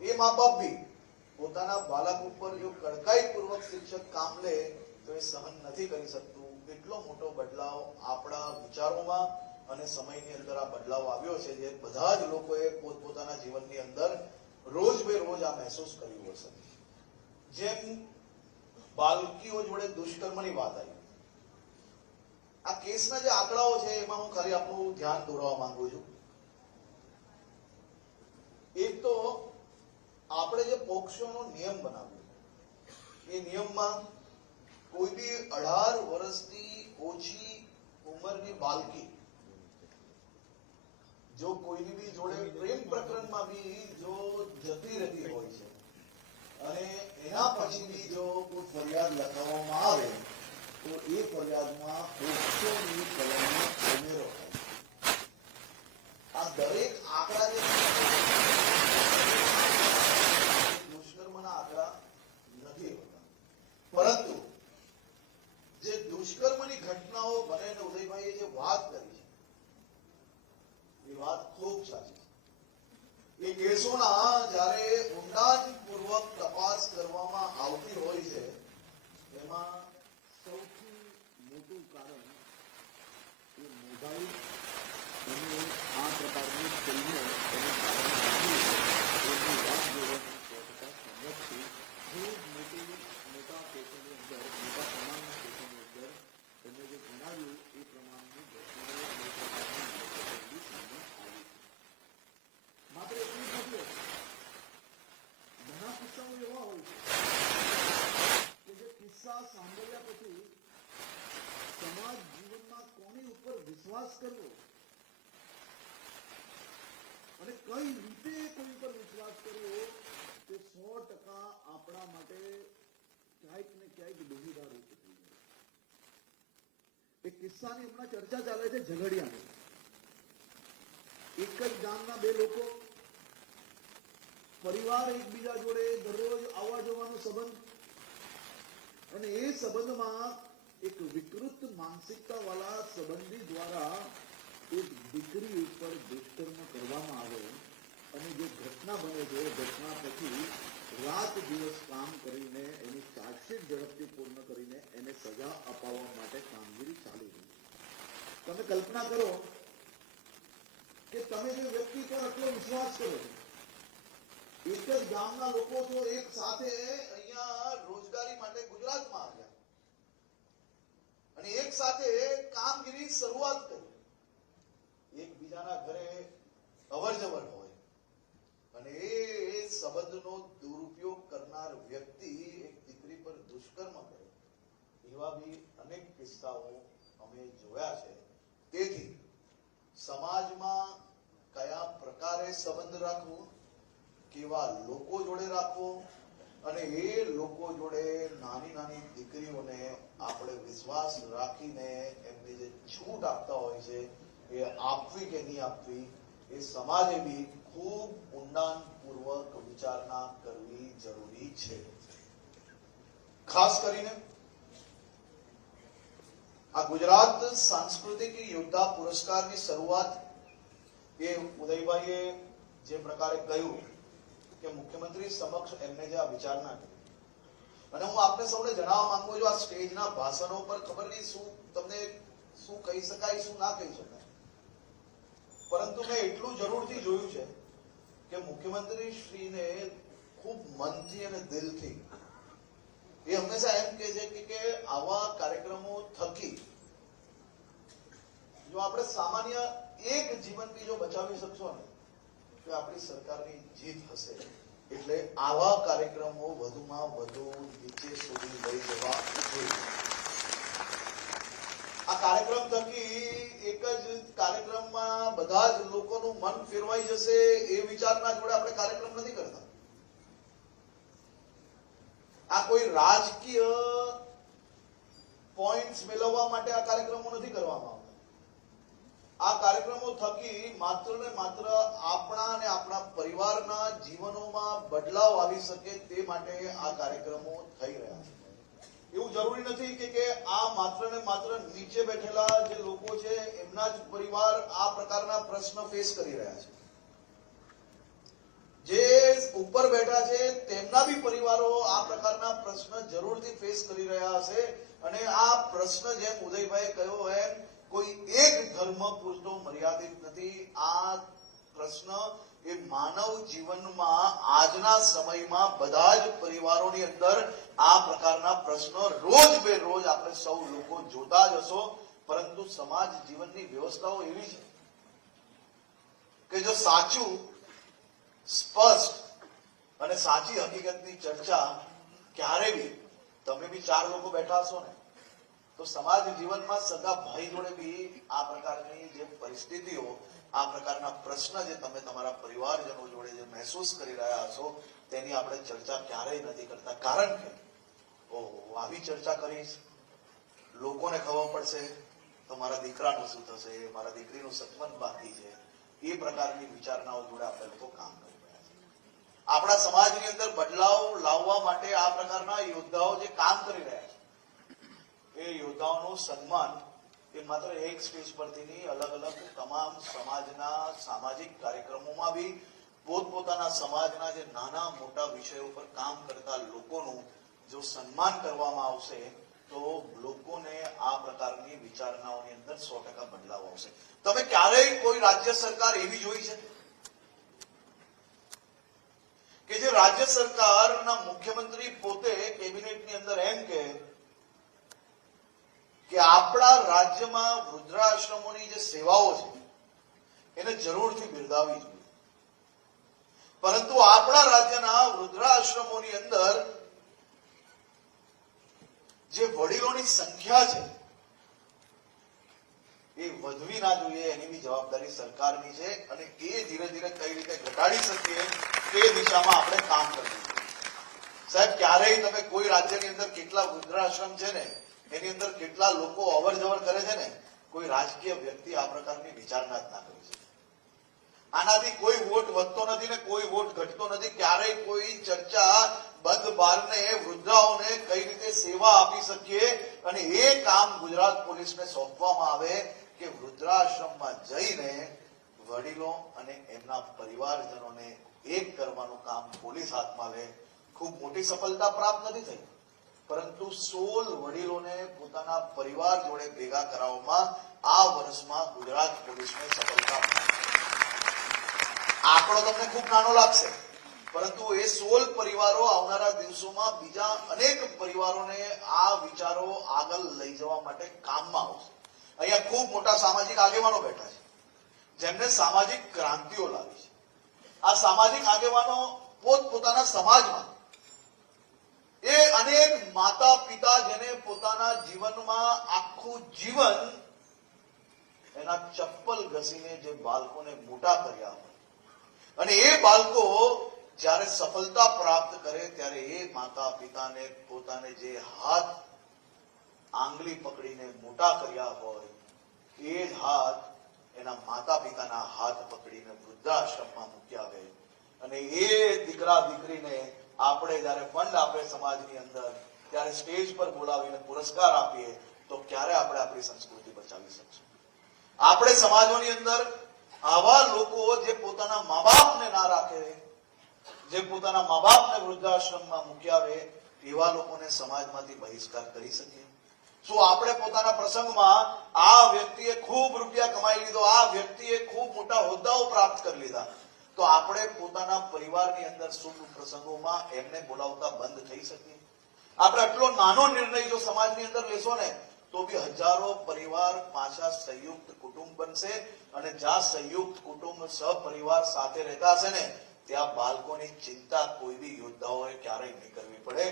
એ મા બાપ બી પોતાના બાળક ઉપર જો કડકાઈપૂર્વક શિક્ષક કામ લે તો એ સહન નથી કરી શકતું. એટલો મોટો બદલાવ આપણા વિચારોમાં અને સમયની અંદર આ બદલાવ આવ્યો છે, જે બધા જ લોકોએ પોતપોતાના જીવનની અંદર રોજ બે રોજ આ મહેસૂસ કર્યું હશે. જેમ બાળકીઓ જોડે દુષ્કર્મની વાત આવી, આ કેસના જે આંકડાઓ છે એમાં હું ખાલી આપણું ધ્યાન દોરવા માંગુ છું. એક તો આપણે જે પોક્સોનો નિયમ બનાવ્યો, એ નિયમમાં કોઈ બી 18 વર્ષથી ઓછી ઉંમરની બાળકી જો કોઈની બી જોડે પ્રેમ પ્રકરણમાં બી જો જતી રહેતી હોય છે અને એના પછી બી જો કોઈ ફરિયાદ લખાવવામાં આવે તો એ ફરિયાદમાં પોક્સોની કલમનો ઉમેરો થાય. આ દરેક આંકડા જે દુષ્કર્મના આંકડા નથી હોતા, પરંતુ જે દુષ્કર્મની ઘટનાઓ બને ને ઉદયભાઈએ જે વાત કરી છે એ વાત ખૂબ સાચી છે. એ કેસોના જ્યારે ઊંડાણપૂર્વક તપાસ કરવામાં આવતી હોય છે, એમાં સૌથી મોટું કારણ એ મોબાઈલ અને આ પ્રકારની ફિલ્મો એનું કારણ બન્યું છે. એની વાત જોવાની 100% સંગત છે. ખૂબ મોટા કેસોની અંદર, મોટા પ્રમાણના કેસોની અંદર તમે જે જણાવ્યું એ પ્રમાણની ઘટનાઓ એ પ્રકારની સામે આવી છે. માત્ર એટલું જ નથી, ઘણા કિસ્સાઓ એવા હોય છે કે જે કિસ્સા સાંભળ્યા પછી સમાજ જીવનમાં કોની ઉપર વિશ્વાસ કરવો અને કઈ રીતે કોઈ ઉપર વિશ્વાસ કરવો તે 100% આપણા માટે ક્યાંક ને ક્યાંક દુવિધા રૂપ થઈ જાય. એક કિસ્સાની હમણાં ચર્ચા ચાલે છે ઝઘડિયાની. એક જ ગામના બે લોકો, પરિવાર એકબીજા જોડે દરરોજ આવવા જવાનો સંબંધ, અને એ સંબંધમાં એક વિકૃત માનસિકતા વાળા સંબંધી દ્વારા એક દીકરી ઉપર દુષ્કર્મ કરવામાં આવે અને જે ઘટના બને છે એ ઘટના પછી રાત દિવસ કામ કરીને એની ચાર્જશીટ ઝડપથી પૂર્ણ કરીને એને સજા અપાવવા માટે કામગીરી ચાલી રહી છે. તમે કલ્પના કરો કે તમે જે વ્યક્તિ પર આટલો વિશ્વાસ કરો છો, એક જ ગામના લોકો છો, એક સાથે અહીંયા રોજગારી માટે ગુજરાતમાં આવ્યા અને એક સાથે કામગીરી શરૂઆત કરી, એકબીજાના ઘરે અવર જવર હોય અને એ સંબંધનો દુરુપયોગ કરનાર વ્યક્તિ એક દીકરી પર દુષ્કર્મ કરે, એવા બી અનેક કિસ્સાઓ અમે જોયા છે. તેથી સમાજમાં કયા પ્રકારે સંબંધ રાખવો, કેવા લોકો જોડે રાખવો અને એ લોકો જોડે નાની નાની દીકરીઓને આપણે વિશ્વાસ રાખીને એમને જે છૂટ આપતા હોય છે એ આપવી કે નહીં આપવી, એ સમાજે બી ખૂબ ઊંડાણપૂર્વક વિચારણા કરવી જરૂરી છે. ખાસ કરીને આ ગુજરાત સાંસ્કૃતિક યોદ્ધા પુરસ્કારની શરૂઆત એ ઉદયભાઈએ જે પ્રકારે કહ્યું કે મુખ્યમંત્રી સમક્ષ એમને જે આ વિચારણા કરી, અને હું આપને સૌને જણાવવા માંગુ છું, આ સ્ટેજના ભાષણો પર ખબર નહીં શું તમને શું કહી શકાય, શું ના કહી શકાય, પરંતુ મેં એટલું જરૂરથી જોયું છે કે મુખ્યમંત્રી શ્રીને ખૂબ મનથી અને દિલથી એ હંમેશા એમ કહે છે કે આવા કાર્યક્રમો થકી જો આપણે સામાન્ય એક જીવન બી જો બચાવી શકશો ને તો આપણી સરકારની જીત હશે. એટલે આવા કાર્યક્રમો વધુમાં વધુ નીચે સુધી લઈ જવા જોઈએ. આ કાર્યક્રમ થકી એક જ કાર્યક્રમમાં બધા જ લોકોનું મન ફેરવાઈ જશે એ વિચારના જોડે આપણે કાર્યક્રમ નથી કરતા. આ કોઈ રાજકીય પોઈન્ટ્સ મેળવવા માટે આ કાર્યક્રમો નથી કરવામાં આવતા. આ કાર્યક્રમો થકી માત્ર ને માત્ર આપણા અને આપણા પરિવારના જીવનોમાં બદલાવ આવી શકે તે માટે આ કાર્યક્રમો થઈ રહ્યા છે. એવું જરૂરી નથી કે આ માત્ર ને માત્ર નીચે બેઠેલા જે લોકો છે એમના જ પરિવાર આ પ્રકારના પ્રશ્ન ફેસ કરી રહ્યા છે. જે ઉપર બેઠા છે તેમના બી પરિવારો આ પ્રકારના પ્રશ્ન જરૂરથી ફેસ કરી રહ્યા હશે. અને આ પ્રશ્ન જેમ ઉદયભાઈ કહ્યો એમ કોઈ એક ધર્મ પૂરતો મર્યાદિત નથી. આ પ્રશ્ન એ માનવ જીવનમાં આજના સમયમાં બધા જ પરિવારોની અંદર આ પ્રકારના પ્રશ્નો રોજ બે રોજ આપણે સૌ લોકો જોતા જ હશો. પરંતુ સમાજ જીવનની વ્યવસ્થાઓ એવી છે કે જો સાચું, સ્પષ્ટ અને સાચી હકીકતની ચર્ચા ક્યારે બી, તમે બી ચાર લોકો બેઠા હશો ને, તો સમાજ જીવનમાં સગા ભાઈ જોડે બી આ પ્રકારની જે પરિસ્થિતિઓ, આ પ્રકારના પ્રશ્ન જે તમે તમારા પરિવારજનો જોડે જે મહેસૂસ કરી રહ્યા છો તેની આપણે ચર્ચા ક્યારેય નથી કરતા. કારણ કે આવી ચર્ચા કરીશ, લોકોને ખબર પડશે તો મારા દીકરાનું શું થશે, મારા દીકરીનું સતમત બાકી છે, એ પ્રકારની વિચારણાઓ જોડે આપણે લોકો કામ કરી રહ્યા છે. આપણા સમાજની અંદર બદલાવ લાવવા માટે આ પ્રકારના યોદ્ધાઓ જે કામ કરી રહ્યા છે એ યોદ્ધાઓનું સન્માન એ માત્ર એક સ્ટેજ પરથી નહીં, અલગ અલગ તમામ સમાજના સામાજિક કાર્યક્રમોમાં બી પોતપોતાના સમાજના જે નાના મોટા વિષયો પર કામ કરતા લોકોનું જો સન્માન કરવામાં આવશે તો લોકોને આ પ્રકારની વિચારણાઓની અંદર 100% બદલાવ આવશે. તમે ક્યારેય કોઈ રાજ્ય સરકાર એવી જોઈ છે કે જે રાજ્ય સરકારના મુખ્યમંત્રી પોતે કેબિનેટની અંદર એમ કે આપણા રાજ્યમાં વૃદ્ધાશ્રમોની જે સેવાઓ છે એને જરૂરથી બિરદાવવી જોઈએ, પરંતુ આપણા રાજ્યના વૃદ્ધાશ્રમોની અંદર જે વડીલોની સંખ્યા છે એ વધવી ના જોઈએ, એની બી જવાબદારી સરકારની છે. અને એ ધીરે ધીરે કઈ રીતે ઘટાડી શકીએ તે દિશામાં આપણે કામ કરવું જોઈએ. સાહેબ, ક્યારેય તમે કોઈ રાજ્યની અંદર કેટલા વૃદ્ધાશ્રમ છે ને એની અંદર કેટલા લોકો અવર જવર કરે છે ને, કોઈ રાજકીય વ્યક્તિ આ પ્રકારની વિચારણા જ ના કરી શકે. આનાથી કોઈ વોટ વધતો નથી ને કોઈ વોટ ઘટતો નથી. ક્યારેય કોઈ ચર્ચા બંધ બારને વૃદ્ધાઓને કઈ રીતે સેવા આપી શકીએ અને એ કામ ગુજરાત પોલીસને સોંપવામાં આવે કે વૃદ્ધાશ્રમમાં જઈને વડીલો અને એમના પરિવારજનોને એક કરવાનું કામ પોલીસ હાથમાં લે. ખૂબ મોટી સફળતા પ્રાપ્ત નથી થઈ, પરંતુ 16 વડીલોને પોતાના પરિવાર જોડે ભેગા કરાવવામાં આ વર્ષમાં ગુજરાત પોલીસને સફળતા મળી. આંકડો તમને ખૂબ નાનો લાગશે, પરંતુ એ 16 પરિવારો આવનારા દિવસોમાં બીજા અનેક પરિવારોને આ વિચારો આગળ લઈ જવા માટે કામમાં આવશે. અહીંયા ખૂબ મોટા સામાજિક આગેવાનો બેઠા છે જેમને સામાજિક ક્રાંતિઓ લાવી છે. આ સામાજિક આગેવાનો પોતપોતાના સમાજમાં એ અનેક માતા પિતા જેને પોતાના જીવનમાં આખું જીવન એના ચપ્પલ ઘસીને જે બાળકોને મોટા કર્યા હોય અને એ બાળકો જ્યારે સફળતા પ્રાપ્ત કરે ત્યારે એ માતા પિતાને પોતાને જે હાથ આંગળી પકડીને મોટા કર્યા હોય એ જ હાથ એના માતા પિતાના હાથ પકડીને વૃદ્ધાશ્રમમાં મૂક્યા આવે અને એ દીકરા દીકરીને આપણે જયારે ફંડ આપે સમાજની અંદર ત્યારે સ્ટેજ પર બોલાવીને પુરસ્કાર આપીએ તો ક્યારે આપણે આપણી સંસ્કૃતિ બચાવી શકશું? આપણે સમાજોની અંદર આવા લોકો જે પોતાના મા બાપને ના રાખે, જે પોતાના મા બાપને વૃદ્ધાશ્રમમાં મૂક્યા આવે એવા લોકોને સમાજમાંથી બહિષ્કાર કરી શકીએ? શું આપણે પોતાના પ્રસંગમાં આ વ્યક્તિએ ખૂબ રૂપિયા કમાઈ લીધો, આ વ્યક્તિએ ખૂબ મોટા હોદ્દાઓ પ્રાપ્ત કરી લીધા, તો આપણે પોતાના પરિવારની અંદર શુભ પ્રસંગોમાં એમને બોલાવતા બંધ થઈ શકીએ? આપણે આટલો નાનો નિર્ણય જો સમાજની અંદર લેશો ને તો બી હજારો પરિવાર પાછા સંયુક્ત કુટુંબ બનશે અને જ્યાં સંયુક્ત કુટુંબ સહપરિવાર સાથે રહેતા હશે ને ત્યાં બાળકોની ચિંતા કોઈ બી યોદ્ધાઓએ ક્યારેય નહીં કરવી પડે.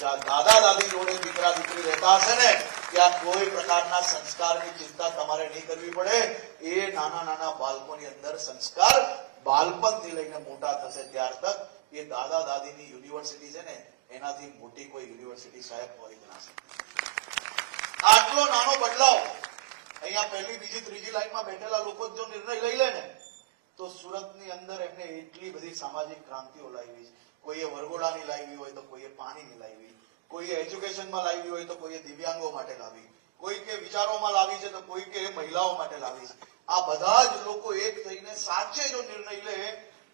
જ્યાં દાદા દાદી જોડે દીકરા દીકરી રહેતા હશે ને ત્યાં કોઈ પ્રકારના સંસ્કારની ચિંતા તમારે નહીં કરવી પડે. એ નાના નાના બાળકોની અંદર સંસ્કાર બાળપણથી લઈને મોટા થશે ત્યાર તક એ દાદા દાદીની યુનિવર્સિટી છે ને એનાથી મોટી કોઈ યુનિવર્સિટી સાહેબ હોય જ ના શકે. આટલો નાનો બદલાવ અહીંયા પહેલી બીજી ત્રીજી લાઈનમાં બેઠેલા લોકો જો નિર્ણય લઈ લે ને તો સુરતની અંદર એમને એટલી બધી સામાજિક ક્રાંતિઓ લાવી છે. કોઈએ વરઘોડાની લાવી હોય તો કોઈએ પાણીની લાવી, કોઈએ એજ્યુકેશનમાં લાવી હોય તો કોઈએ દિવ્યાંગો માટે લાવી, કોઈ કે વિચારોમાં લાવી છે તો કોઈ કે મહિલાઓ માટે લાવી છે. આ બધા જ લોકો એક થઈને સાચે જો નિર્ણય લે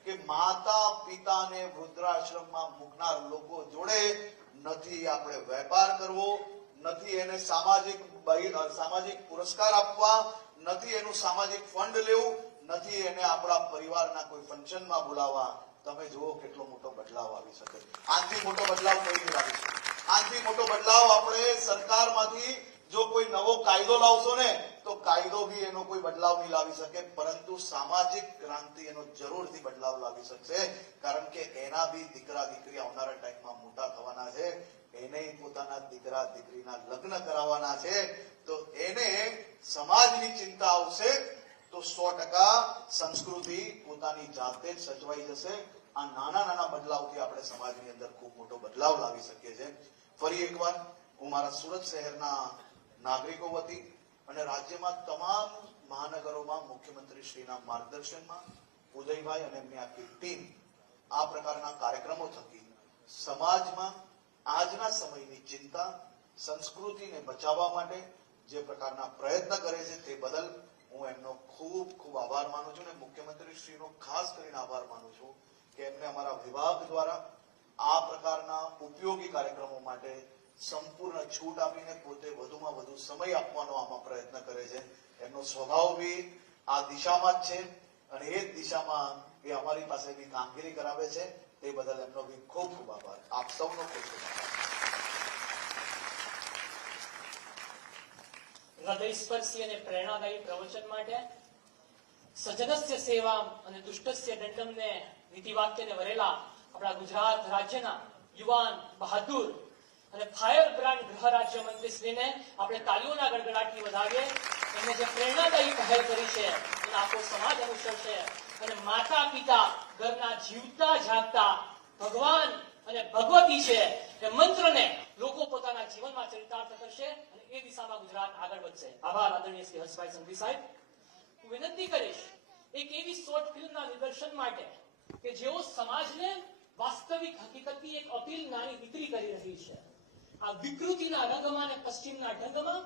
કે માતા પિતાને વૃદ્ધાશ્રમમાં મૂકનાર લોકો જોડે નથી આપણે વેપાર કરવો, નથી એને સામાજિક પુરસ્કાર આપવા, નથી એનું સામાજિક ફંડ લેવું, નથી એને આપણા પરિવારના કોઈ ફંક્શનમાં બોલાવવા. તમે જુઓ કેટલો મોટો બદલાવ આવી શકે. આનાથી મોટો બદલાવ કોઈ નહીં લાવી શકે. આનાથી મોટો બદલાવ આપણે સરકારમાંથી જો કોઈ નવો કાયદો લાવશો ને તો કાયદો બી એનો કોઈ બદલાવ નહીં લાવી શકે, પરંતુ સામાજિક ક્રાંતિ એનો જરૂરથી બદલાવ લાવી શકશે. કારણ કે એના બી દીકરા દીકરી આવનારા ટાઈમમાં મોટા થવાના છે, એને પોતાના દીકરા દીકરીના લગ્ન કરાવવાના છે, તો એને સમાજની ચિંતા આવશે તો 100% સંસ્કૃતિ પોતાની જાતે જ સચવાઈ જશે. આ નાના નાના બદલાવથી આપણે સમાજની અંદર ખૂબ મોટો બદલાવ લાવી શકીએ છીએ. ફરી એકવાર હું મારા સુરત શહેરના નાગરિકો વતી અને રાજ્યમાં તમામ મહાનગરોમાં મુખ્યમંત્રી શ્રીના માર્ગદર્શનમાં ઉદયભાઈ અને એમની આખી ટીમ આ પ્રકારના કાર્યક્રમો થકી સમાજમાં આજના સમયની ચિંતા, સંસ્કૃતિને બચાવવા માટે જે પ્રકારના પ્રયત્ન કરે છે તે બદલ હું એમનો ખૂબ ખૂબ આભાર માનું છું અને મુખ્યમંત્રી શ્રીનો ખાસ કરીને આભાર માનું છું કે એમને અમારા વિભાગ દ્વારા આ પ્રકારના ઉપયોગી કાર્યક્રમો માટે સંપૂર્ણ છૂટ આપીને પોતે વધુમાં વધુ સમય આપવાનો આમાં પ્રયત્ન કરે છે. એમનો સ્વભાવ બી આ દિશામાં જ છે અને એ જ દિશામાં એ અમારી પાસે બી કામગીરી કરાવે છે. તે બદલ એમનો બી ખૂબ ખૂબ આભાર. આપ સૌનો ખૂબ ખૂબ આભાર. હૃદયસ્પર્શી અને પ્રેરણાદાયી પ્રવચન માટે સજનસ્ય સેવા અને દુષ્ટસ્ય દંડમને નીતિવાક્યને વરેલા આપણા ગુજરાત રાજ્યના યુવાન બહાદુર અને ફાયર બ્રાન્ડ ગૃહ રાજ્ય મંત્રી શ્રીને આપણે તાલીઓના ગડગડાટથી વધાવીએ. એમને જે પ્રેરણાદાયી પહેલ કરી છે એનો આખો સમાજ અનુસરશે અને માતા પિતા ઘરના જીવતા જાગતા ભગવાન અને ભગવતી છે એ મંત્રને લોકો પોતાના જીવનમાં ચરિતાર્થ કરશે અને એ દિશામાં ગુજરાત આગળ વધશે. આભાર આદરણીય શ્રી હર્ષભાઈ સંઘવી સાહેબ. હું વિનંતી કરીશ એક એવી શોર્ટ ફિલ્મના નિદર્શન માટે કે જેઓ સમાજને વાસ્તવિક હકીકતની એક અપીલ નાની દીકરી કરી રહી છે. આ વિકૃતિના રંગમાં અને પશ્ચિમના ઢંગમાં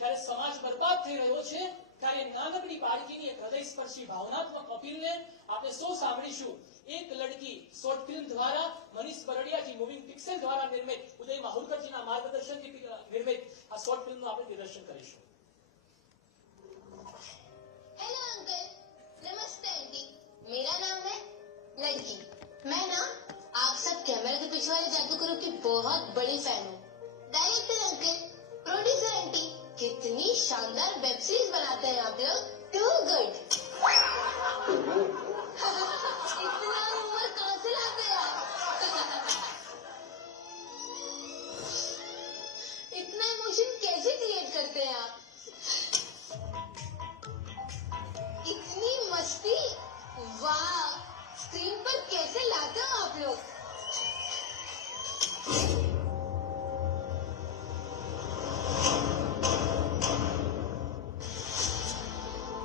જ્યારે સમાજ બરબાદ થઈ રહ્યો છે ત્યારે નાનકડી બાળકીની એક હૃદયસ્પર્શી ભાવનાત્મક અપીલને આપણે સૌ સાંભળીશું. એક લડકી શોર્ટ ફિલ્મ દ્વારા મનીષ બરડિયાજી મૂવિંગ પિક્સેલ દ્વારા નિર્મિત ઉદય માહુરકરજીના માર્ગદર્શનથી નિર્મિત આ શોર્ટ ફિલ્મનું આપણે નિદર્શન કરીશું. हेलो अंकल, नमस्ते आंटी. मेरा नाम है लड़की. मैं ना आप सब कैमरे के पीछे वाले जादूगरों की बहुत बड़ी फैन हूँ. डायरेक्टर अंकल, प्रोड्यूसर आंटी, कितनी शानदार वेब सीरीज बनाते हैं आप लोग. Too good. इतना उम्र कहाँ से लाते हैं आप? इतना इमोशन कैसे क्रिएट करते हैं आप? इतनी मस्ती, वाह. स्क्रीन पर कैसे लाते हो आप लोग?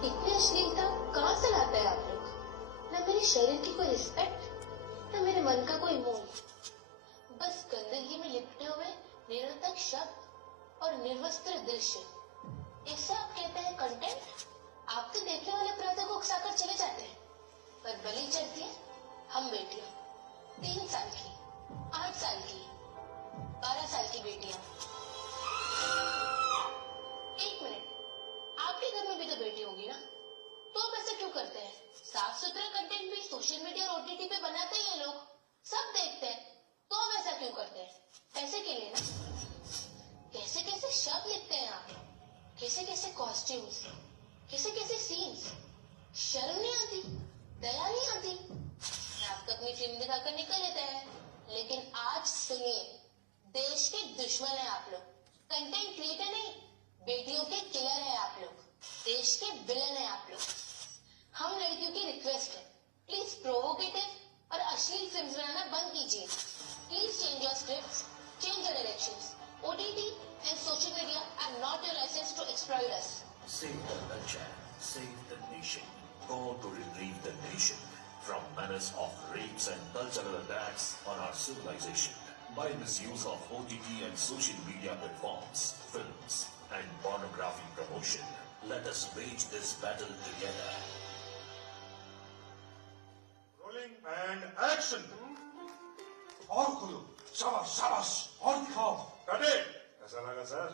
इतनी अश्लीलता कहाँ से लाते हैं आप लोग? न मेरे शरीर की कोई रिस्पेक्ट, न मेरे मन का कोई मोह. बस गंदगी में लिपटे हुए निरर्थक शब्द और निर्वस्त्र दृश्य, इसे आप कहते हैं कंटेंट? आप तो देखने वाले प्रातः को उकसाकर चले जाते हैं, पर बलि चढ़ती है हम बेटियां. 3 साल की, 8 साल की, 12 साल की बेटियां. एक मिनट, आपके घर में भी तो बेटी होगी ना? तो आप ऐसा क्यों करते हैं? साफ सुथरा कंटेंट भी सोशल मीडिया और OTT पे बनाते ही हैं लोग, सब देखते हैं. तो आप ऐसा क्यों करते हैं? पैसे के लिए ना? कैसे कैसे शब्द लिखते हैं आप, कैसे कैसे कॉस्ट्यूम्स, कैसे कैसे सीन्स. शर्म नहीं आती, दया नहीं आती. आप तो अपनी फिल्म दिखाकर निकल लेते हैं, लेकिन आज सुनिए, देश के दुश्मन है आप लोग. कंटेंट क्रिएटर नहीं, बेटियों के किलर है आप लोग, देश के विलन है आप लोग. हम लड़कियों की रिक्वेस्ट है, प्लीज प्रोवोकेटिव और अश्लील फिल्म्स बनाना बंद कीजिए. Please change your scripts, change your directions. OTT and social media are not your license to exploit us. Save the culture, save the nation. Call to retrieve the nation from menace of rapes and cultural attacks on our civilization. by misuse of OTT and social media platforms, films, and pornography promotion. Let us wage this battle together. Rolling and action. और खोलो, शाबाश शाबाश, और दिखाओ। कटे। कैसा लगा sir?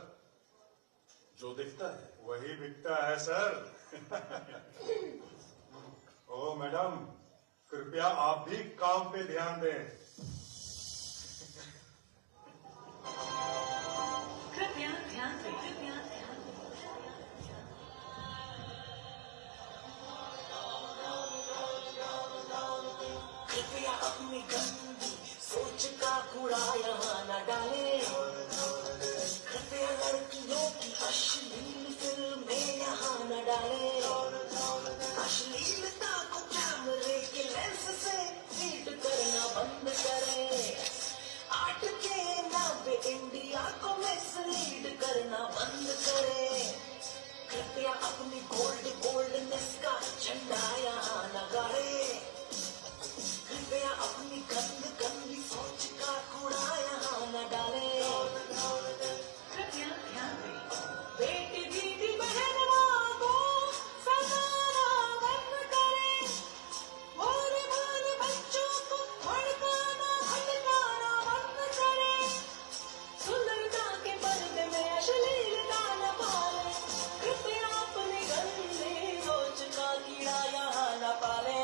जो दिखता है वही बिकता है सर। ओ मैडम, कृपया आप भी काम पे ध्यान दें। कृपया ध्यान दें, कृपया ध्यान दें। कृपया अपनी गंदी सोच का कूड़ा यहाँ न डाले। कृपया लड़कियों की अश्लील फिल्में यहाँ न डाले। अश्लीलता को कैमरे के लेंस से फीड करना बंद करें। आर्ट के नाम पे इंडिया को मिसलीड करना बंद करें। कृपया अपनी गोल्डनेस का झंडा यहाँ न गाड़े। कृपया अपनी गंदी सोच का कूड़ा यहाँ न डाले। कृपया ध्यान दें, बेटी दीदी बहन माँ को सताना बंद करें। भोले भाले बच्चों को भड़काना भटकाना बंद करें। सुंदरता के पर्दे में अश्लीलता न पाले। कृपया अपनी गंदी सोच का कीड़ा यहाँ न पाले।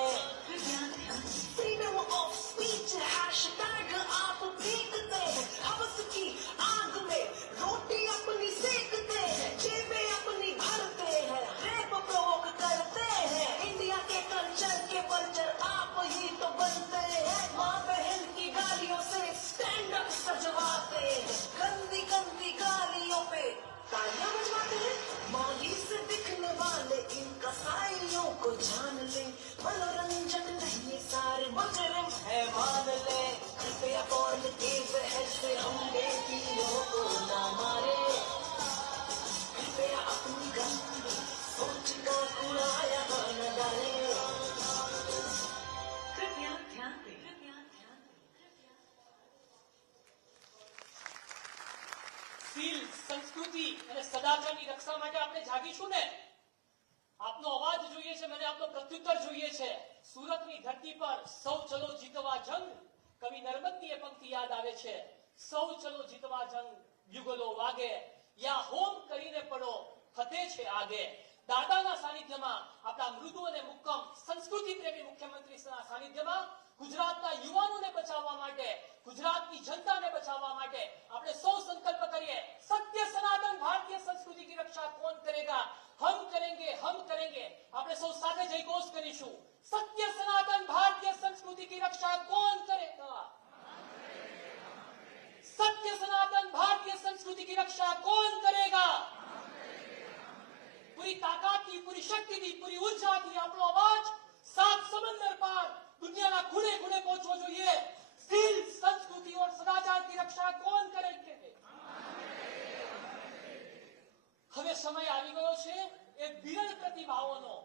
कृपया ध्यान दें, फ्रीडम ऑफ स्पीच हैशटैग आप फेंकते हैं। हवस की आग में रोटी अपनी सेकते हैं। जेबें अपनी भरते हैं, रेप प्रोवोक करते हैं। इंडिया के कल्चर के वल्चर आप ही तो बनते हैं। माँ बहन की गालियों से स्टैंड अप सजवाते हैं। गंदी गालियों पे तालियां बजवाते हैं। माली से दिखने वाले इन कसाईयों को जान ले। मनोरंजन नहीं ये सारे मुजरिम है मान ले। कृपया कौन के बहस से हम बेटियों को ना मारे। कृपया अपनी गंदी सोच का कूड़ा यहाँ न डाले। कृपया ध्यान दें, कृपया ध्यान दें। સીલ સંસ્કૃતિ અને સદાચારની રક્ષા માટે આપણે જાગીશું ને. આપનો અવાજ જોઈએ છે, મને આપનો પ્રત્યુત્તર જોઈએ છે. સુરતની ધરતી પર સૌ ચલો જીતવા જંગ, કવિ નર્મદની એ પંક્તિ યાદ આવે છે. સૌ ચલો જીતવા જંગ, યુગલો વાગે, યા હોમ કરીને પડો, ફતે છે આગે. દાદાના સાનિધ્યમાં, આપણા મૃદુ અને મુક્કમ સંસ્કૃતિ પ્રેમી મુખ્યમંત્રીના સાનિધ્યમાં ગુજરાતના યુવાનોને બચાવવા માટે, ગુજરાતની જનતાને બચાવવા માટે આપણે સૌ સંકલ્પ કરીએ. સત્ય સનાતન ભારતીય સંસ્કૃતિ की रक्षा कौन करेगा? हम करेंगे, हम करेंगे. આપણે સૌ સાથે જયઘોષ કરીશું. સત્ય સનાતન ભારતીય સંસ્કૃતિ की रक्षा कौन करेगा? सत्य सनातन भारतीय संस्कृति की रक्षा कौन करेगा? पूरी ताकत थी, पूरी शक्ति थी, पूरी ऊर्जा थी આપણો અવાજ સાત સમંદર પાર દુનિયાના ખૂણે ખૂણે પહોંચવો જોઈએ. સીલ સંસ્કૃતિ और सदाचार की रक्षा कौन करेंगे? હવે સમય આવી ગયો છે એ વિરલ પ્રતિભાઓનો,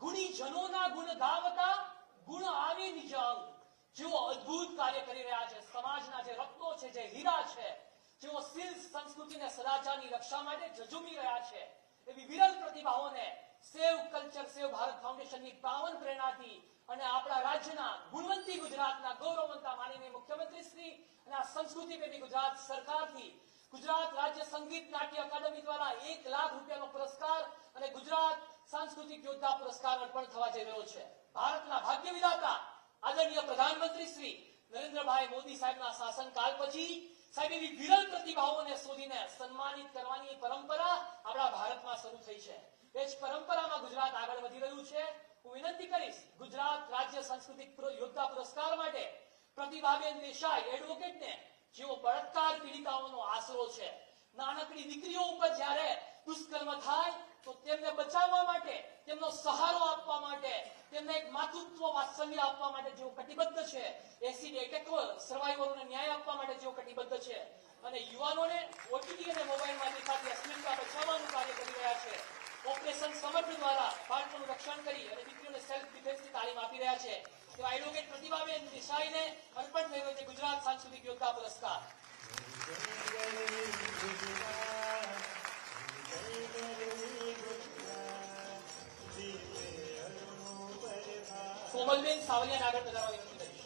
ગુણીજનોના ગુણ ગાવતા, ગુણ આવે નિજ અંગ, જેઓ અદ્ભુત કાર્ય કરી રહ્યા છે, સમાજના જે રત્નો છે, જે હીરા છે, જેઓ સીલ સંસ્કૃતિ અને સદાચારની રક્ષા માટે ઝઝૂમી રહ્યા છે, એવી વિરલ પ્રતિભાઓને સેવ કલ્ચર સેવ ભારત ફાઉન્ડેશનની પાવન પ્રેરણાથી અને આપણા રાજ્યના ગુણવંતી ગુજરાતના ગૌરવવંતા માનનીય મુખ્યમંત્રી શ્રી અને આ સંસ્કૃતિ પ્રેમી ગુજરાત સરકારથી ગુજરાત રાજ્ય સંગીત નાટ્ય અકાદમી દ્વારા 1 લાખ રૂપિયાનો પુરસ્કાર અને ગુજરાત સાંસ્કૃતિક યોદ્ધા પુરસ્કાર અર્પણ થવા જઈ રહ્યો છે. ભારતના ભાગ્ય વિધાતા આદરણીય પ્રધાનમંત્રી શ્રી નરેન્દ્રભાઈ મોદી સાહેબના શાસનકાળ પછી સાહેબ એવી વિરલ પ્રતિભાઓને શોધીને સન્માનિત કરવાની પરંપરા આપણા ભારતમાં શરૂ થઈ છે. એ જ પરંપરામાં ગુજરાત આગળ વધી રહ્યું છે. હું વિનંતી કરીશ ગુજરાત રાજ્ય સાંસ્કૃતિક યોદ્ધા પુરસ્કાર માટે પ્રતિભાબેન દેસાઈ એડવોકેટને, જેઓ બળાત્કાર પીડિતાઓનો આશરો છે, નાનકડી દીકરીઓ ઉપર જ્યારે દુષ્કર્મ થાય તો તેમને બચાવવા માટે, તેમનો સહારો આપવા માટે, તેમને એક માતૃત્વ વાત્સલ્ય આપવા માટે જેઓ કટિબદ્ધ છે, એસિડ એટેક સર્વાઈવરોને ન્યાય આપવા માટે જેઓ કટિબદ્ધ છે, અને યુવાનોને ઓટીટી અને મોબાઈલમાં દેખાતી અશ્લીલતા બચાવવાનું કાર્ય કરી રહ્યા છે. ઓપરેશન સમર્થ દ્વારા બાળકોનું રક્ષણ કરી અને દીકરીઓને સેલ્ફ ડિફેન્સની તાલીમ આપી રહ્યા છે. તેવા એડવોકેટ પ્રતિભાબેન દેસાઈને અર્પણ થયો છે ગુજરાત સાંસ્કૃતિક યોદ્ધા પુરસ્કાર. કોમલબેન સાવલિયાને આગળ વધારવા વિનંતી કરીશ.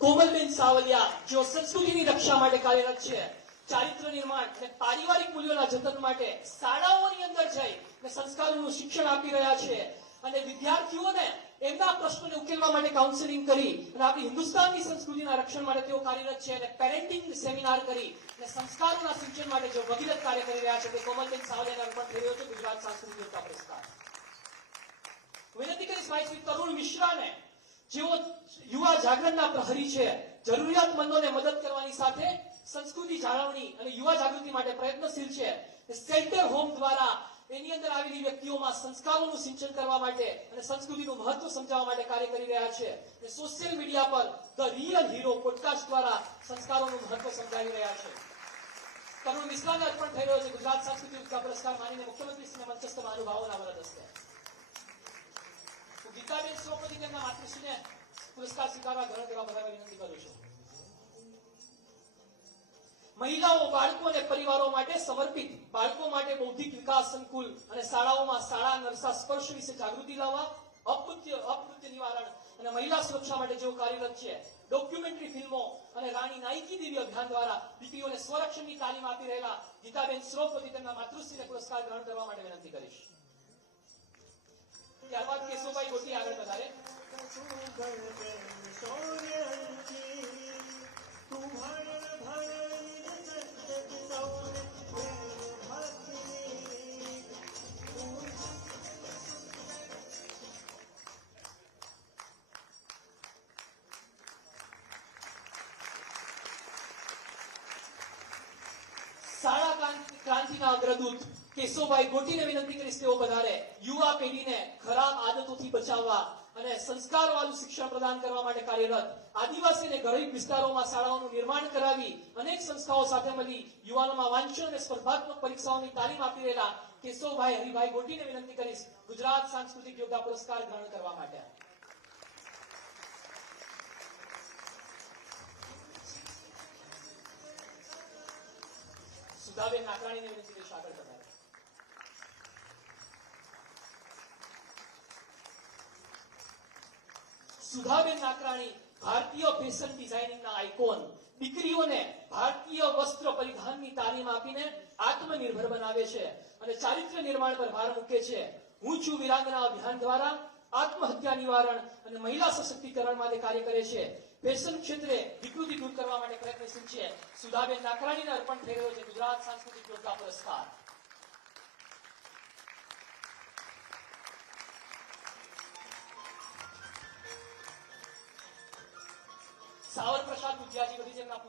કોમલબેન સાવલિયા જેઓ સંસ્કૃતિની રક્ષા માટે કાર્યરત છે, ચારિત્ર નિર્માણ અને પારિવારિક મૂલ્યોના જતન માટે શાળાઓની અંદર જઈ અને સંસ્કારોનું શિક્ષણ આપી રહ્યા છે અને વિદ્યાર્થીઓને એમના પ્રશ્નોને ઉકેલવા માટે કાઉન્સેલિંગ કરી અને આપણી હિન્દુસ્તાનની સંસ્કૃતિના રક્ષણ માટે તેઓ કાર્યરત છે અને પેરેન્ટિંગ સેમિનાર કરી અને સંસ્કારોના સિંચન માટે જેઓ ભગીરથ કાર્ય કરી રહ્યા છે તે કોમલબેન સાવલિયાને અર્પણ થઈ રહ્યો છે ગુજરાત સાંસ્કૃતિક યોગતા પુરસ્કાર. વિનંતી કરીશ ભાઈ શ્રી તરુણ મિશ્રાને, જેઓ યુવા જાગરણના પ્રહરી છે, જરૂરિયાતમંદોને મદદ કરવાની સાથે સંસ્કૃતિ જાળવણી અને યુવા જાગૃતિ માટે પ્રયત્નશીલ છે. શેલ્ટર હોમ દ્વારા એની અંદર આવેલી વ્યક્તિઓમાં સંસ્કારોનું સિંચન કરવા માટે અને સંસ્કૃતિનું મહત્વ સમજાવવા માટે કાર્ય કરી રહ્યા છે. Social media per the real hero podcast દ્વારા સંસ્કારોનું મહત્વ સમજાવી રહ્યા છે. તરુણ મિશ્રાને અર્પણ થઈ રહ્યો છે ગુજરાત સાંસ્કૃતિક યોગતા પુરસ્કાર માનીને મુખ્યમંત્રીશ્રીના મંચસ્થ મહાનુભાવોના વરદ હસ્તે. ગીતાબેન સોપતિ તેમના માતૃશ્રીને પુરસ્કાર સ્વીકારવા ગ્રહણ કરવા વધારવા વિનંતી કરું છું. મહિલાઓ, બાળકો અને પરિવારો માટે સમર્પિત બાળકો માટે બૌદ્ધિક વિકાસ સંકુલ અને શાળાઓમાં શાળા નરસા સ્પર્શ વિશે જાગૃતિ લાવવા, અપમૃત્યુ નિવારણ અને મહિલા સુરક્ષા માટે જેઓ કાર્યરત છે, ડોક્યુમેન્ટરી ફિલ્મો અને રાણી નાઈકી દેવી અભિયાન દ્વારા દીકરીઓને સ્વરક્ષણની તાલીમ આપી રહેલા ગીતાબેન શ્રોપતિ તેમના માતૃશ્રીને પુરસ્કાર ગ્રહણ કરવા માટે વિનંતી કરીશ. ત્યારબાદ કેશુભાઈ ગોટી આગળ વધારે. શાળા ક્રાંતિના અગ્રદૂત કેશુભાઈ ગોટીને વિનંતી કરીશ તેઓ વધારે. યુવા પેઢીને ખરાબ આદતોથી બચાવવા અને સંસ્કારવાળું શિક્ષણ પ્રદાન કરવા માટે કાર્યરત, આદિવાસી અને ગરીબ વિસ્તારોમાં શાળાઓનું નિર્માણ કરાવી અનેક સંસ્થાઓ સાથે મળી યુવાનોમાં વાંચન અને સ્પર્ધાત્મક પરીક્ષાઓની તાલીમ આપી રહેલા કેશવભાઈ હરિભાઈ ગોટીને વિનંતી કરીશ ગુજરાત સાંસ્કૃતિક યોગતા પુરસ્કાર ગ્રહણ કરવા માટે. સુધાબેન નાકરાણીને વિનંતી કરીશ આગળ વધારે. સુધાબેન નાકરાણી ભારતીય ફેશન ડિઝાઇનિંગના આઇકોન, દીકરીઓને ભારતીય વસ્ત્ર પરિધાનની તાલીમ આપીને આત્મનિર્ભર બનાવે છે અને ચારિત્ર્ય નિર્માણ પર ભાર મૂકે છે. હું છું વિરાંગના અભિયાન દ્વારા આત્મહત્યા નિવારણ અને મહિલા સશક્તિકરણ માટે કાર્ય કરે છે. ફેશન ક્ષેત્રે વિકૃતિ દૂર કરવા માટે પ્રયત્નશીલ છે. સુધાબેન નાકરાણીને અર્પણ થઈ રહ્યો છે ગુજરાત સાંસ્કૃતિક યોગતા પુરસ્કાર. સાવર પ્રસાદ બુધિયાજી વધી તેમના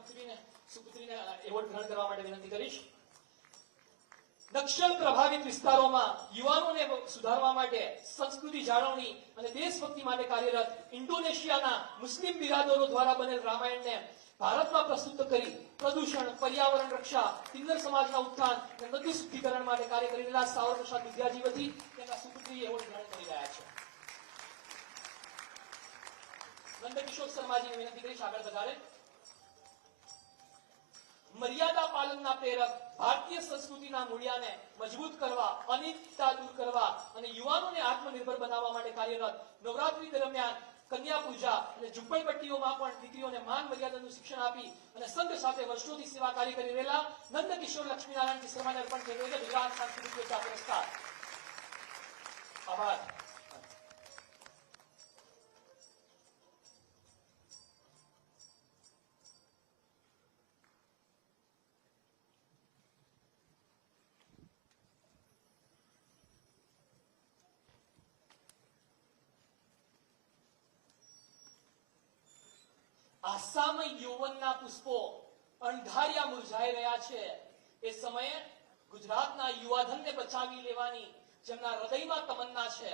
સુપુત્રીને એવોર્ડ ગ્રહણ કરવા માટે વિનંતી કરીશ. નક્સલ પ્રભાવિત વિસ્તારોમાં યુવાનોને સુધારવા માટે સંસ્કૃતિ જાળવણી અને દેશભક્તિ માટે કાર્યરત ઇન્ડોનેશિયાના મુસ્લિમ બિરાદરો દ્વારા બનેલ રામાયણને ભારતમાં પ્રસ્તુત કરી પ્રદૂષણ, પર્યાવરણ રક્ષા, કિન્નર સમાજના ઉત્થાન અને નદી શુદ્ધિકરણ માટે કાર્ય કરી રહેલા સાવર પ્રસાદ બુધિયાજી વધી તેમના સુપુત્રી એવોર્ડ ગ્રહણ કરી રહ્યા છે. નંદકિશોર શર્માજીને વિનંતી કરીશ આગળ વધારે. મર્યાદા પાલનના પ્રેરક, ભારતીય સંસ્કૃતિના મૂળિયાને મજબૂત કરવા, અનિશ્ચિતતા દૂર કરવા અને યુવાનોને આત્મનિર્ભર બનાવવા માટે કાર્યરત, નવરાત્રી દરમિયાન કન્યા પૂજા અને ઝુંપડપટ્ટીઓમાં પણ દીકરીઓને માન મર્યાદાનું શિક્ષણ આપી અને સંઘ સાથે વર્ષોથી સેવા કાર્ય કરી રહેલા નંદકિશોર લક્ષ્મીનારાયણ શર્માને અર્પણ થઈ રહ્યો છે ગુજરાત સાંસ્કૃતિક યોગતા પુરસ્કાર. આભાર. આસામ યૌવનના પુષ્પો અણધાર્યા મુરઝાઈ રહ્યા છે. એ સમયે ગુજરાતના યુવાધનને બચાવી લેવાની જેમના હૃદયમાં તમન્ના છે,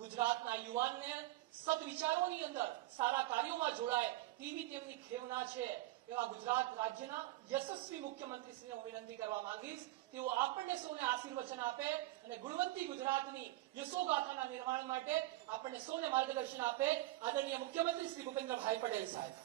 ગુજરાતના યુવાનને સદવિચારોની અંદર સારા કાર્યોમાં જોડાય તેવી તેમની ખેવના છે એવા ગુજરાત રાજ્યના યશસ્વી મુખ્યમંત્રીશ્રીને હું વિનંતી કરવા માંગીશ તેઓ આપણને સૌને આશીર્વચન આપે અને ગુણવંતી ગુજરાતની યશોગાથાના નિર્માણ માટે આપણને સૌને માર્ગદર્શન આપે. આદરણીય મુખ્યમંત્રી શ્રી ભૂપેન્દ્રભાઈ પટેલ સાહેબ.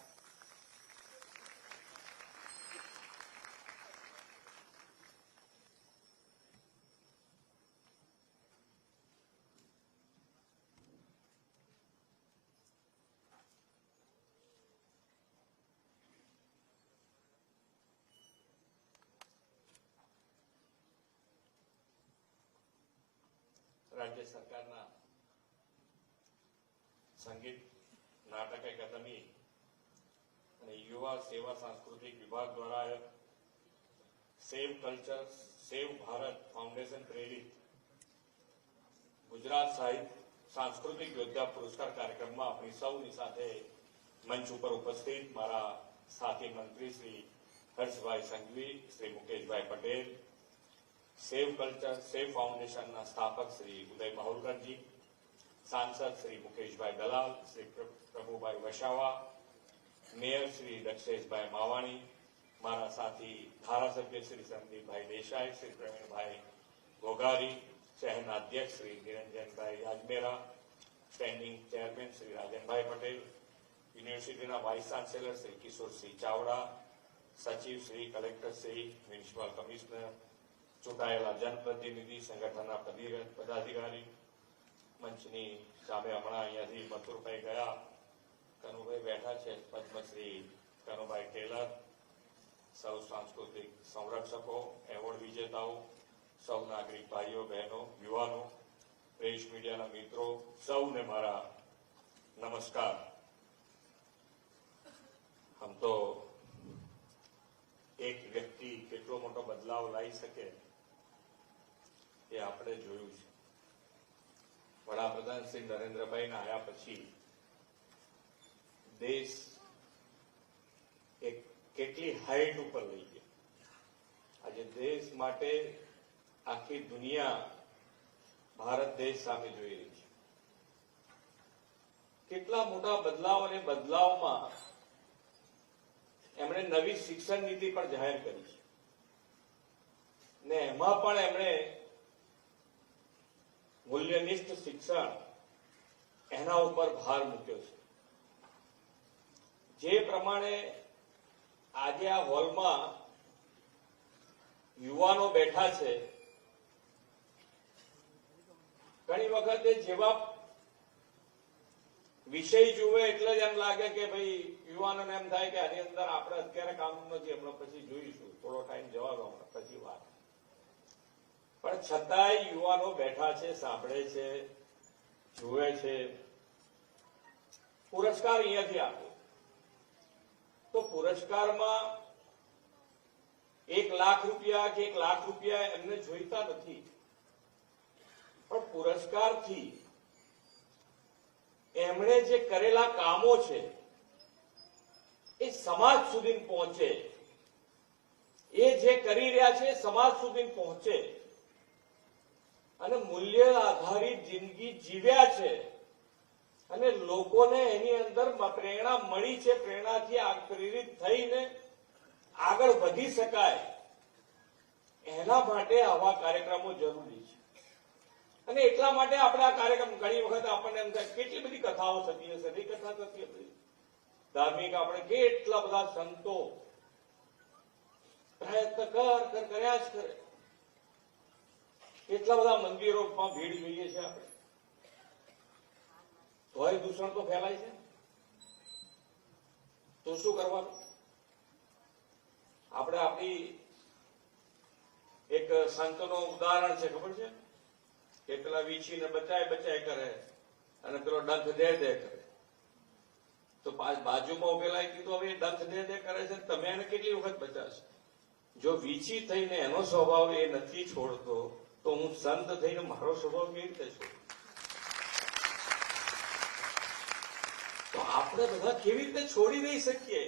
રાજ્ય સરકારના સંગીત નાટક અકાદમી અને યુવા સેવા સાંસ્કૃતિક વિભાગ દ્વારા સેવ કલ્ચર સેવ ભારત ફાઉન્ડેશન પ્રેરિત ગુજરાત સાહિત્ય સાંસ્કૃતિક યોદ્ધા પુરસ્કાર કાર્યક્રમમાં આપણી સૌની સાથે મંચ ઉપર ઉપસ્થિત મારા સાથી મંત્રી શ્રી હર્ષભાઈ સંઘવી, શ્રી મુકેશભાઈ પટેલ, સેવ કલ્ચર સેવ ફાઉન્ડેશનના સ્થાપક શ્રી ઉદય માહુરકરજી, સાંસદ શ્રી મુકેશભાઈ દલાલ, શ્રી પ્રભુભાઈ વસાવા, મેયર શ્રી દક્ષેશભાઈ માવાણી, મારા સાથી ધારાસભ્ય શ્રી સંદીપભાઈ દેસાઈ, શ્રી પ્રવીણભાઈ ઘોઘારી, શહેરના અધ્યક્ષ શ્રી નિરંજનભાઈ રાજમેરા, સ્ટેન્ડિંગ ચેરમેન શ્રી રાજનભાઈ પટેલ, યુનિવર્સિટીના વાઇસ ચાન્સેલર શ્રી કિશોરસિંહ ચાવડા, સચિવ Shri collector Shri, municipal commissioner, ચૂંટાયેલા જનપ્રતિનિધિ, સંગઠનના પદાધિકારી, મંચની સામે હમણાં અહીંયાથી મથુરભાઈ ગયા, કનુભાઈ બેઠા છે, પદ્મશ્રી કનુભાઈ ટેલર, સૌ સાંસ્કૃતિક સંરક્ષકો, એવોર્ડ વિજેતાઓ, સૌ નાગરિક ભાઈઓ બહેનો, યુવાનો, પ્રેસ મીડિયાના મિત્રો, સૌને મારા નમસ્કાર. આમ તો એક વ્યક્તિ કેટલો મોટો બદલાવ લાવી શકે એ આપણે જોયું છે. વડાપ્રધાન શ્રી નરેન્દ્રભાઈના આવ્યા પછી દેશ એક કેટલી હાઈટ ઉપર લઈ ગયો. આજે દેશ માટે આખી દુનિયા ભારત દેશ સામે જોઈ રહી છે. કેટલા મોટા બદલાવ અને બદલાવમાં એમણે નવી શિક્ષણ નીતિ પણ જાહેર કરી છે ને એમાં પણ એમણે મૂલ્યનિષ્ઠ શિક્ષણ એના ઉપર ભાર મૂક્યો છે. જે પ્રમાણે આજે આ હોલમાં યુવાનો બેઠા છે, ઘણી વખતે જેવા વિષય જુએ એટલે જ એમ લાગે કે ભાઈ યુવાનોને એમ થાય કે આની અંદર આપણે અત્યારે કામ નથી, હમણાં પછી જોઈશું, થોડો ટાઈમ જવા દો, હમણાં પછી વાત. પણ છતાંય યુવાનો બેઠા છે, સાંભળે છે, જુએ છે. પુરસ્કાર અહીંયાથી આપ્યો તો પુરસ્કારમાં 1 લાખ રૂપિયા કે 1 લાખ રૂપિયા એમને જોઈતા નથી, પણ પુરસ્કારથી એમણે જે કરેલા કામો છે એ સમાજ સુધી પહોંચે, એ જે કરી રહ્યા છે સમાજ સુધી પહોંચે અને મૂલ્ય આધારિત જિંદગી જીવ્યા છે અને લોકોને એની અંદર પ્રેરણા મળી છે, પ્રેરણાથી પ્રેરિત થઈને આગળ વધી શકાય, એના માટે આવા કાર્યક્રમો જરૂરી છે. અને એટલા માટે આપણે આ કાર્યક્રમ ઘણી વખત આપણને એમ થાય કેટલી બધી કથાઓ થતી હશે, એ કથા થતી હતી ધાર્મિક, આપણે કેટલા બધા સંતો પ્રયત્ન કર્યા જ કરે, કેટલા બધા મંદિરોમાં ભીડ જોઈએ છે આપણે, તોય દૂષણ તો ફેલાય છે. તો શું કરવાનું? આપણે આપણી એક સંતનું ઉદાહરણ છે, ખબર છે કે પેલા વીછીને બચાય કરે અને પેલો ડંખ દે કરે, તો બાજુમાં ઉભેલા કીધું હવે ડંખ દે કરે છે, તમે એને કેટલી વખત બચાવશો? જો વીછી થઈને એનો સ્વભાવ એ નથી છોડતો તો હું સંત થઈને મારો સ્વભાવ કેવી રીતે છોડું? તો આપણે બધા કેવી રીતે છોડી નહીં શકીએ?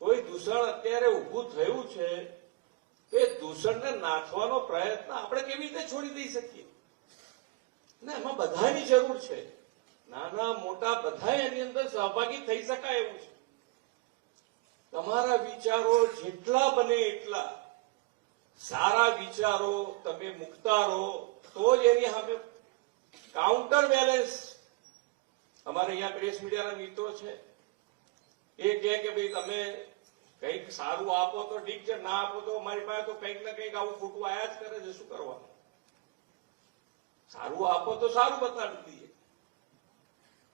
કોઈ દૂષણ અત્યારે ઉભું થયું છે તો એ દૂષણને નાથવાનો પ્રયત્ન આપણે કેવી રીતે છોડી દઈ શકીએ? ને એમાં બધાની જરૂર છે. નાના મોટા બધા એની અંદર સહભાગી થઈ શકાય એવું છે. તમારા વિચારો જેટલા બને એટલા સારા વિચારો તમે મૂકતા રહો તો જ એની સામે કાઉન્ટર બેલેન્સ. અમારે અહીંયા પ્રેસ મીડિયાના મિત્રો છે, એ કહે કે ભાઈ તમે કંઈક સારું આપો તો ઠીક છે, ના આપો તો અમારી પાસે તો કંઈક ને કંઈક આવું ખોટું આયા જ કરે છે, શું કરવાનું? સારું આપો તો સારું બતાવી દઈએ,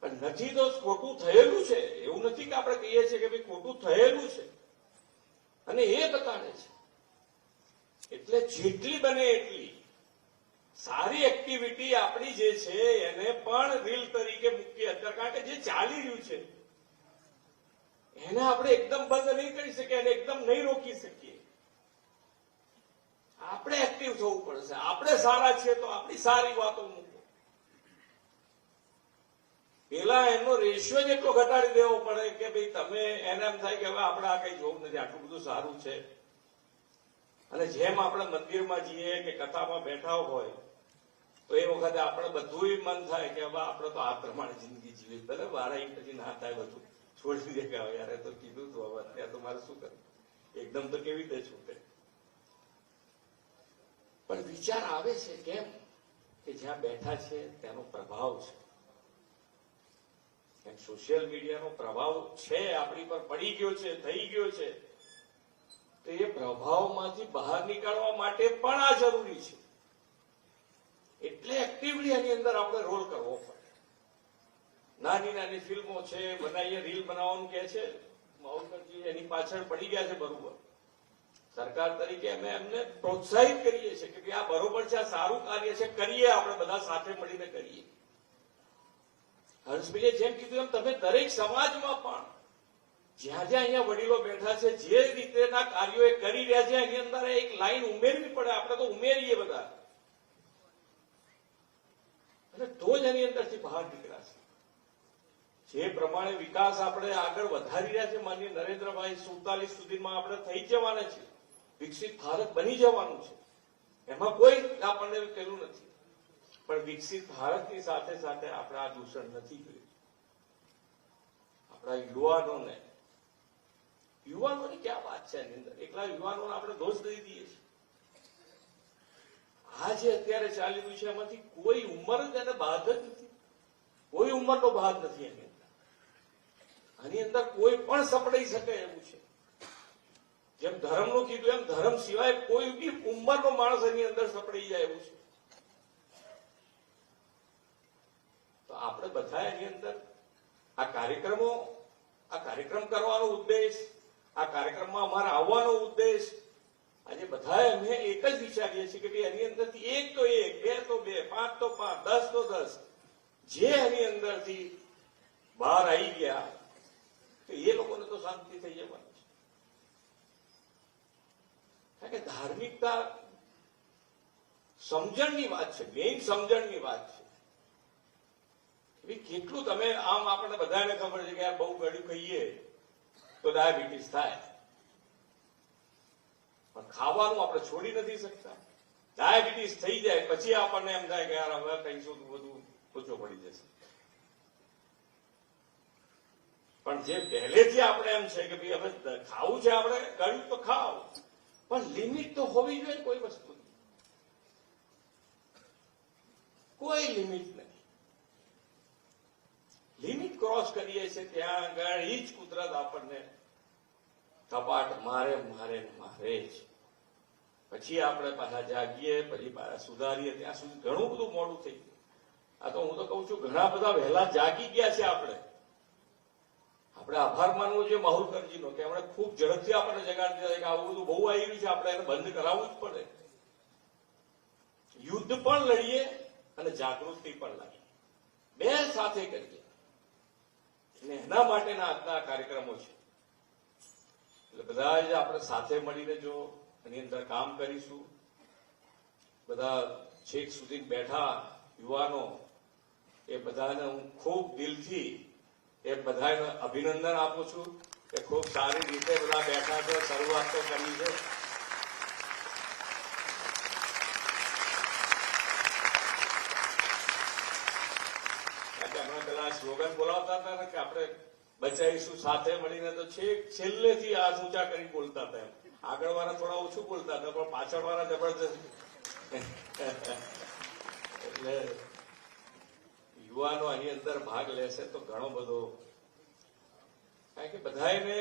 પણ નથી તો ખોટું થયેલું છે એવું નથી કે આપણે કહીએ છીએ કે ભાઈ ખોટું થયેલું છે અને એ બતાવે છે. એટલે જેટલી બને એટલી સારી એક્ટિવિટી આપણી જે છે એને પણ રીલ તરીકે મૂકીએ અંદર, કારણ કે જે ચાલી રહ્યું છે એને આપણે એકદમ બંધ નહીં કરી શકીએ, એને એકદમ નહીં રોકી શકીએ. આપણે એક્ટિવ થવું પડશે. આપણે સારા છીએ તો આપણી સારી વાતો મૂકો. પેલા એનો રેશિયો જ એટલો ઘટાડી દેવો પડે કે ભાઈ તમે એને એમ થાય કે હવે આપણે આ કઈ જોવું નથી, આટલું બધું સારું છે. અને જેમ આપણે મંદિરમાં જઈએ કે કથામાં બેઠા હોય તો એ વખતે આપણે બધું મન થાય કે હવે આપણે તો આ પ્રમાણે જિંદગી જીવી, ભલે વારા પછી ના થાય બધું છોડી દે કે હવે યાર તો કીધું તું, હવે અત્યારે તો મારે શું કરવું, એકદમ તો કેવી રીતે છૂટે. પણ વિચાર આવે છે કેમ કે જ્યાં બેઠા છે તેનો પ્રભાવ છે. સોશિયલ મીડિયાનો પ્રભાવ છે આપણી પર પડી ગયો છે, થઈ ગયો છે, તો એ પ્રભાવમાંથી બહાર નીકળવા માટે પણ આ જરૂરી છે. એટલે એક્ટિવલી એની અંદર આપણે રોલ કરવો પડે. નાની નાની ફિલ્મો છે બનાવીએ, રીલ બનાવવાનું કે છે માવતરજી, એની પાછળ પડી ગયા છે. બરોબર, સરકાર તરીકે અમે એમને પ્રોત્સાહિત કરીએ છીએ કે આ બરોબર છે, આ સારું કાર્ય છે, કરીએ, આપણે બધા સાથે મળીને કરીએ. હર્ષભાઈએ જેમ કીધું એમ તમે દરેક સમાજમાં પણ જ્યાં જ્યાં અહીંયા વડીલો બેઠા છે જે રીતેના કાર્યો એ કરી રહ્યા છે એની અંદર એક લાઈન ઉમેરવી પડે. આપણે તો ઉમેરીએ બધા, અને તો જ એની અંદરથી બહાર નીકળાશે. જે પ્રમાણે વિકાસ આપણે આગળ વધારી રહ્યા છે, માનનીય નરેન્દ્રભાઈ 47 સુધીમાં આપણે થઈ જવાના છે, વિકસિત ભારત બની જવાનું છે, એમાં કોઈ આપણને કહેલું નથી. પણ વિકસિત ભારતની સાથે સાથે આપણે આ દૂષણ નથી કર્યું. આપણા યુવાનોની ક્યાં વાત છે એની અંદર? એકલા યુવાનોને આપણે દોષ દઈ દઈએ છીએ. આ જે અત્યારે ચાલી રહ્યું છે એમાંથી કોઈ ઉંમર જ એને બાદ જ નથી, કોઈ ઉંમરનો બાદ નથી એની અંદર. આની અંદર કોઈ પણ સપડાઈ શકે એવું છે. જેમ ધર્મનું કીધું એમ ધર્મ સિવાય કોઈ બી ઉંમરનો માણસ એની અંદર સપડાઈ જાય એવું છે. તો આપણે બધા એની અંદર આ કાર્યક્રમ કરવાનો ઉદ્દેશ, આ કાર્યક્રમમાં અમારા આવવાનો ઉદ્દેશ, આજે બધા અમે એક જ વિચારીએ છીએ કે એની અંદરથી 1 તો 1, 2 તો 2, 5 તો 5, 10 તો 10, જે એની અંદરથી બહાર આવી ગયા તો એ લોકોને તો શાંતિ થઈ જવાની છે. કારણ કે ધાર્મિકતા સમજણની વાત છે, મેઇન સમજણની વાત છે. કેટલું તમે આમ આપણને બધાને ખબર છે કે યાર બહુ ગળ્યું ખાઈએ તો ડાયાબિટીસ થાય, પણ ખાવાનું આપણે છોડી નથી શકતા. ડાયાબિટીસ થઈ જાય પછી આપણને એમ થાય કે યાર હવે કહીશું તો બધું ઓછો પડી જશે. પણ જે પહેલેથી આપણે એમ છે કે ભાઈ હવે ખાવું છે, આપણે ગળ્યું તો ખાવ, પણ લિમિટ તો હોવી જોઈએ. કોઈ વસ્તુની કોઈ લિમિટ નથી. લિમિટ ક્રોસ કરીએ છીએ ત્યાં આગળ જ કુદરત આપણને થપાટ મારે જ. પછી આપણે પાછા જાગીએ, પછી પાછા સુધારીએ, ત્યાં સુધી ઘણું બધું મોડું થઈ ગયું. આ તો હું તો કઉ છું ઘણા બધા વહેલા જાગી ગયા છે. આપણે આભાર માનવો જોઈએ માહુરકરજીનો કે એમણે ખૂબ ઝડપથી આપણને જગાડી દીધા કે આવું બધું બહુ આવી રહ્યું છે, આપણે એને બંધ કરાવવું જ પડે. યુદ્ધ પણ લડીએ અને જાગૃતિ પણ લાવીએ, બે સાથે કરીએ. અને એના માટેના આજના કાર્યક્રમો છે. એટલે બધા જ આપણે સાથે મળીને જો એની અંદર કામ કરીશું, બધા છેક સુધી બેઠા યુવાનો, એ બધાને હું ખૂબ દિલથી એ બધાને અભિનંદન આપું છું કે ખૂબ સારી રીતે બધા બેઠા છે, શરૂઆત તો કરી છે. હમણાં પેલા બચાવીશું સાથે મળીને તો છેલ્લેથી હાથ ઊંચા કરી બોલતા હતા. આગળ વાળા થોડા ઓછું બોલતા હતા, પણ પાછળ વાળા જબરદસ્ત. એટલે યુવાનો અહીં અંદર ભાગ લેશે તો ઘણો બધો, કારણ કે બધાને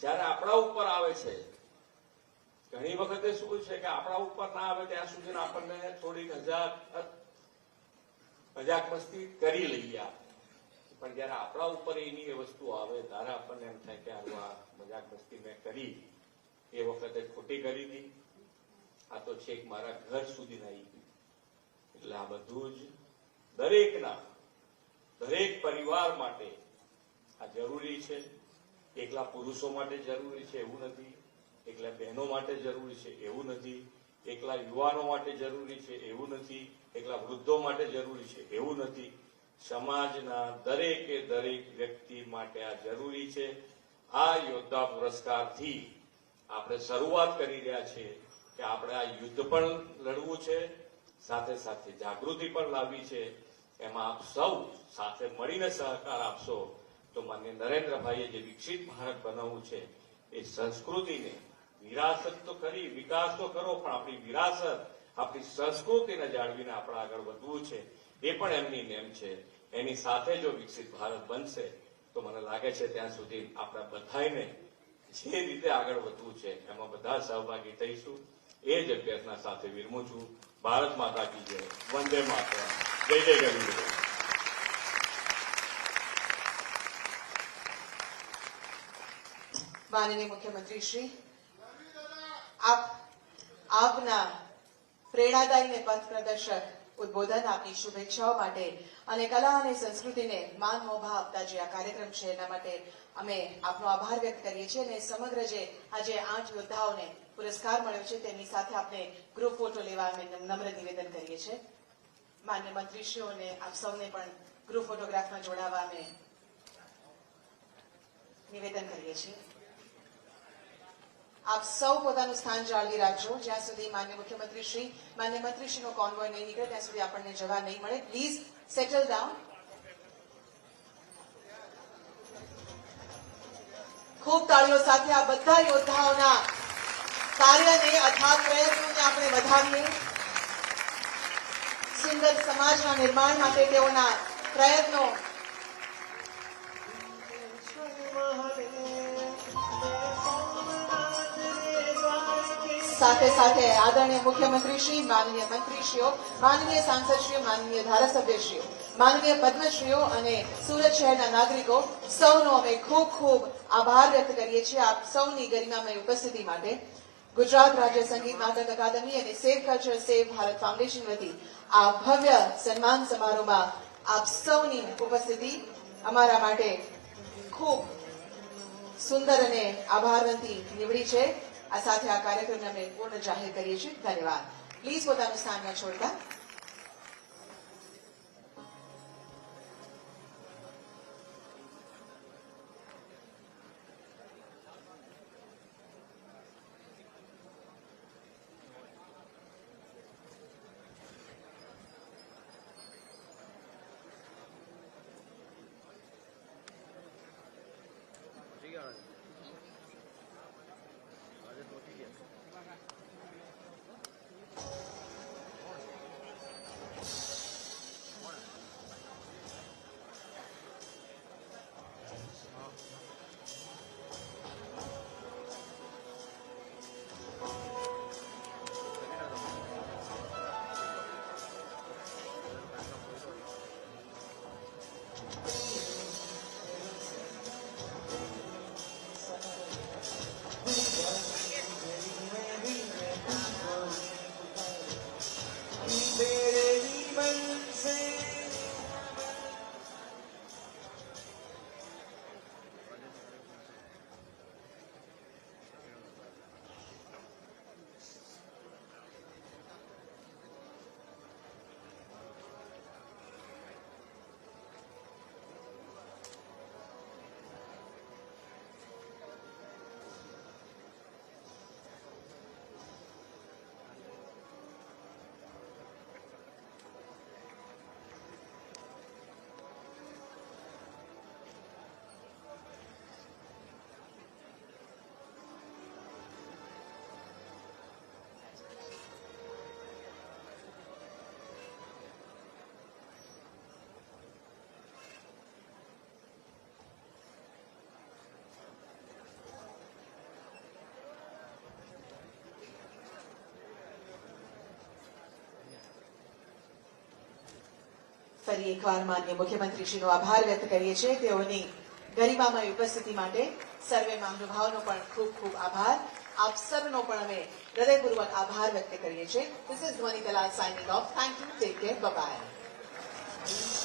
જયારે આપણા ઉપર આવે છે, ઘણી વખતે શું છે કે આપણા ઉપર ના આવે ત્યાં સુધી આપણને થોડીક મજાક મસ્તી કરી લઈએ, પણ જયારે આપણા ઉપર એની એ વસ્તુ આવે ત્યારે આપણને એમ થાય કે આ મજાક મસ્તી મેં કરી એ વખતે ખોટી કરી હતી, આ તો છેક મારા ઘર સુધી આવી ગયું. એટલે આ બધું જ દરેક પરિવાર માટે આ જરૂરી છે. એકલા પુરુષો માટે જરૂરી છે એવું નથી, એકલા બહેનો માટે જરૂરી છે એવું નથી, એકલા યુવાનો માટે જરૂરી છે એવું નથી, એકલા વૃદ્ધો માટે જરૂરી છે એવું નથી. સમાજના દરેકે દરેક વ્યક્તિ માટે આ જરૂરી છે. આ યોદ્ધા પુરસ્કારથી આપણે શરૂઆત કરી રહ્યા છીએ કે આપણે આ યુદ્ધ પણ લડવું છે, સાથે સાથે જાગૃતિ પણ લાવવી છે. એમાં આપ સૌ સાથે મળીને સહકાર આપશો તો માન્ય નરેન્દ્રભાઈએ જે વિકસિત ભારત બનાવવું છે એ સંસ્કૃતિને વિરાસત તો કરી, વિકાસ તો કરો, પણ આપણી વિરાસત, આપણી સંસ્કૃતિને જાળવીને આપણે આગળ વધવું છે. એ પણ એમની નેમ છે. એની સાથે જો વિકસિત ભારત બનશે તો મને લાગે છે ત્યાં સુધી આપણા બધાને જે રીતે આગળ વધવું છે એમાં બધા સહભાગી થઈશું. એ જ અભ્યર્થના સાથે વિરમું છું. ભારત માતા કી જય. વંદે માતરમ. જય જય ગણેશ. માનનીય મુખ્યમંત્રી શ્રી, આપના પ્રેરણાદાયી ને પથ પ્રદર્શક ઉદબોધન, આપની શુભેચ્છાઓ માટે અને કલા અને સંસ્કૃતિને માન મોભા આપતા જે આ કાર્યક્રમ છે એના માટે અમે આપનો આભાર વ્યક્ત કરીએ છીએ. અને સમગ્ર જે આજે 8 યોદ્ધાઓને પુરસ્કાર મળ્યો છે તેની સાથે આપણે ગ્રુપ ફોટો લેવા અમે નમ્ર નિવેદન કરીએ છીએ. માન્ય મંત્રીશ્રીઓને આપ સૌને પણ ગ્રુપ ફોટોગ્રાફમાં જોડાવા અમે નિવેદન કરીએ છીએ. આપ સૌ પોતાનું સ્થાન જાળવી રાખજો. જ્યાં સુધી માન્ય મંત્રીશ્રીનો કોન્વોય નહીં નીકળે ત્યાં સુધી આપણને જવા નહીં મળે. Please settle down. ખૂબ તાળીઓ સાથે આ બધા યોદ્ધાઓના કાર્યને, અથાગ પ્રયત્નોને આપણે વધાવીએ. સુંદર સમાજના નિર્માણ માટે તેઓના પ્રયત્નો સાથે સાથે આદરણીય મુખ્યમંત્રીશ્રી, માનનીય મંત્રીશ્રીઓ, માનનીય સાંસદશ્રીઓ, માનનીય ધારાસભ્યશ્રીઓ, માનનીય પદ્મશ્રીઓ અને સુરત શહેરના નાગરિકો સૌનો અમે ખૂબ ખૂબ આભાર વ્યક્ત કરીએ છીએ આપ સૌની ગરિમામય ઉપસ્થિતિ માટે. ગુજરાત રાજ્ય સંગીત નાટક અકાદમી અને સેવ કલ્ચર સેવ ભારત ફાઉન્ડેશન વતી આ ભવ્ય સન્માન સમારોહમાં આપ સૌની ઉપસ્થિતિ અમારા માટે ખૂબ સુંદર અને આભારવંતી નીવડી છે. આ સાથે આ કાર્યક્રમને અમે પૂર્ણ જાહેર કરીએ છીએ. ધન્યવાદ. પ્લીઝ પોતાનું સ્થાન ન છોડતા. ફરી એકવાર માનનીય મુખ્યમંત્રીશ્રીનો આભાર વ્યક્ત કરીએ છીએ તેઓની ગરિમામય ઉપસ્થિતિ માટે સર્વે મહાનુભાવોનો પણ ખૂબ ખૂબ આભાર આપ સૌનો પણ અમે હૃદયપૂર્વક આભાર વ્યક્ત કરીએ છીએ. This is Dhwani Dalal signing off. Thank you. Take care. Bye bye.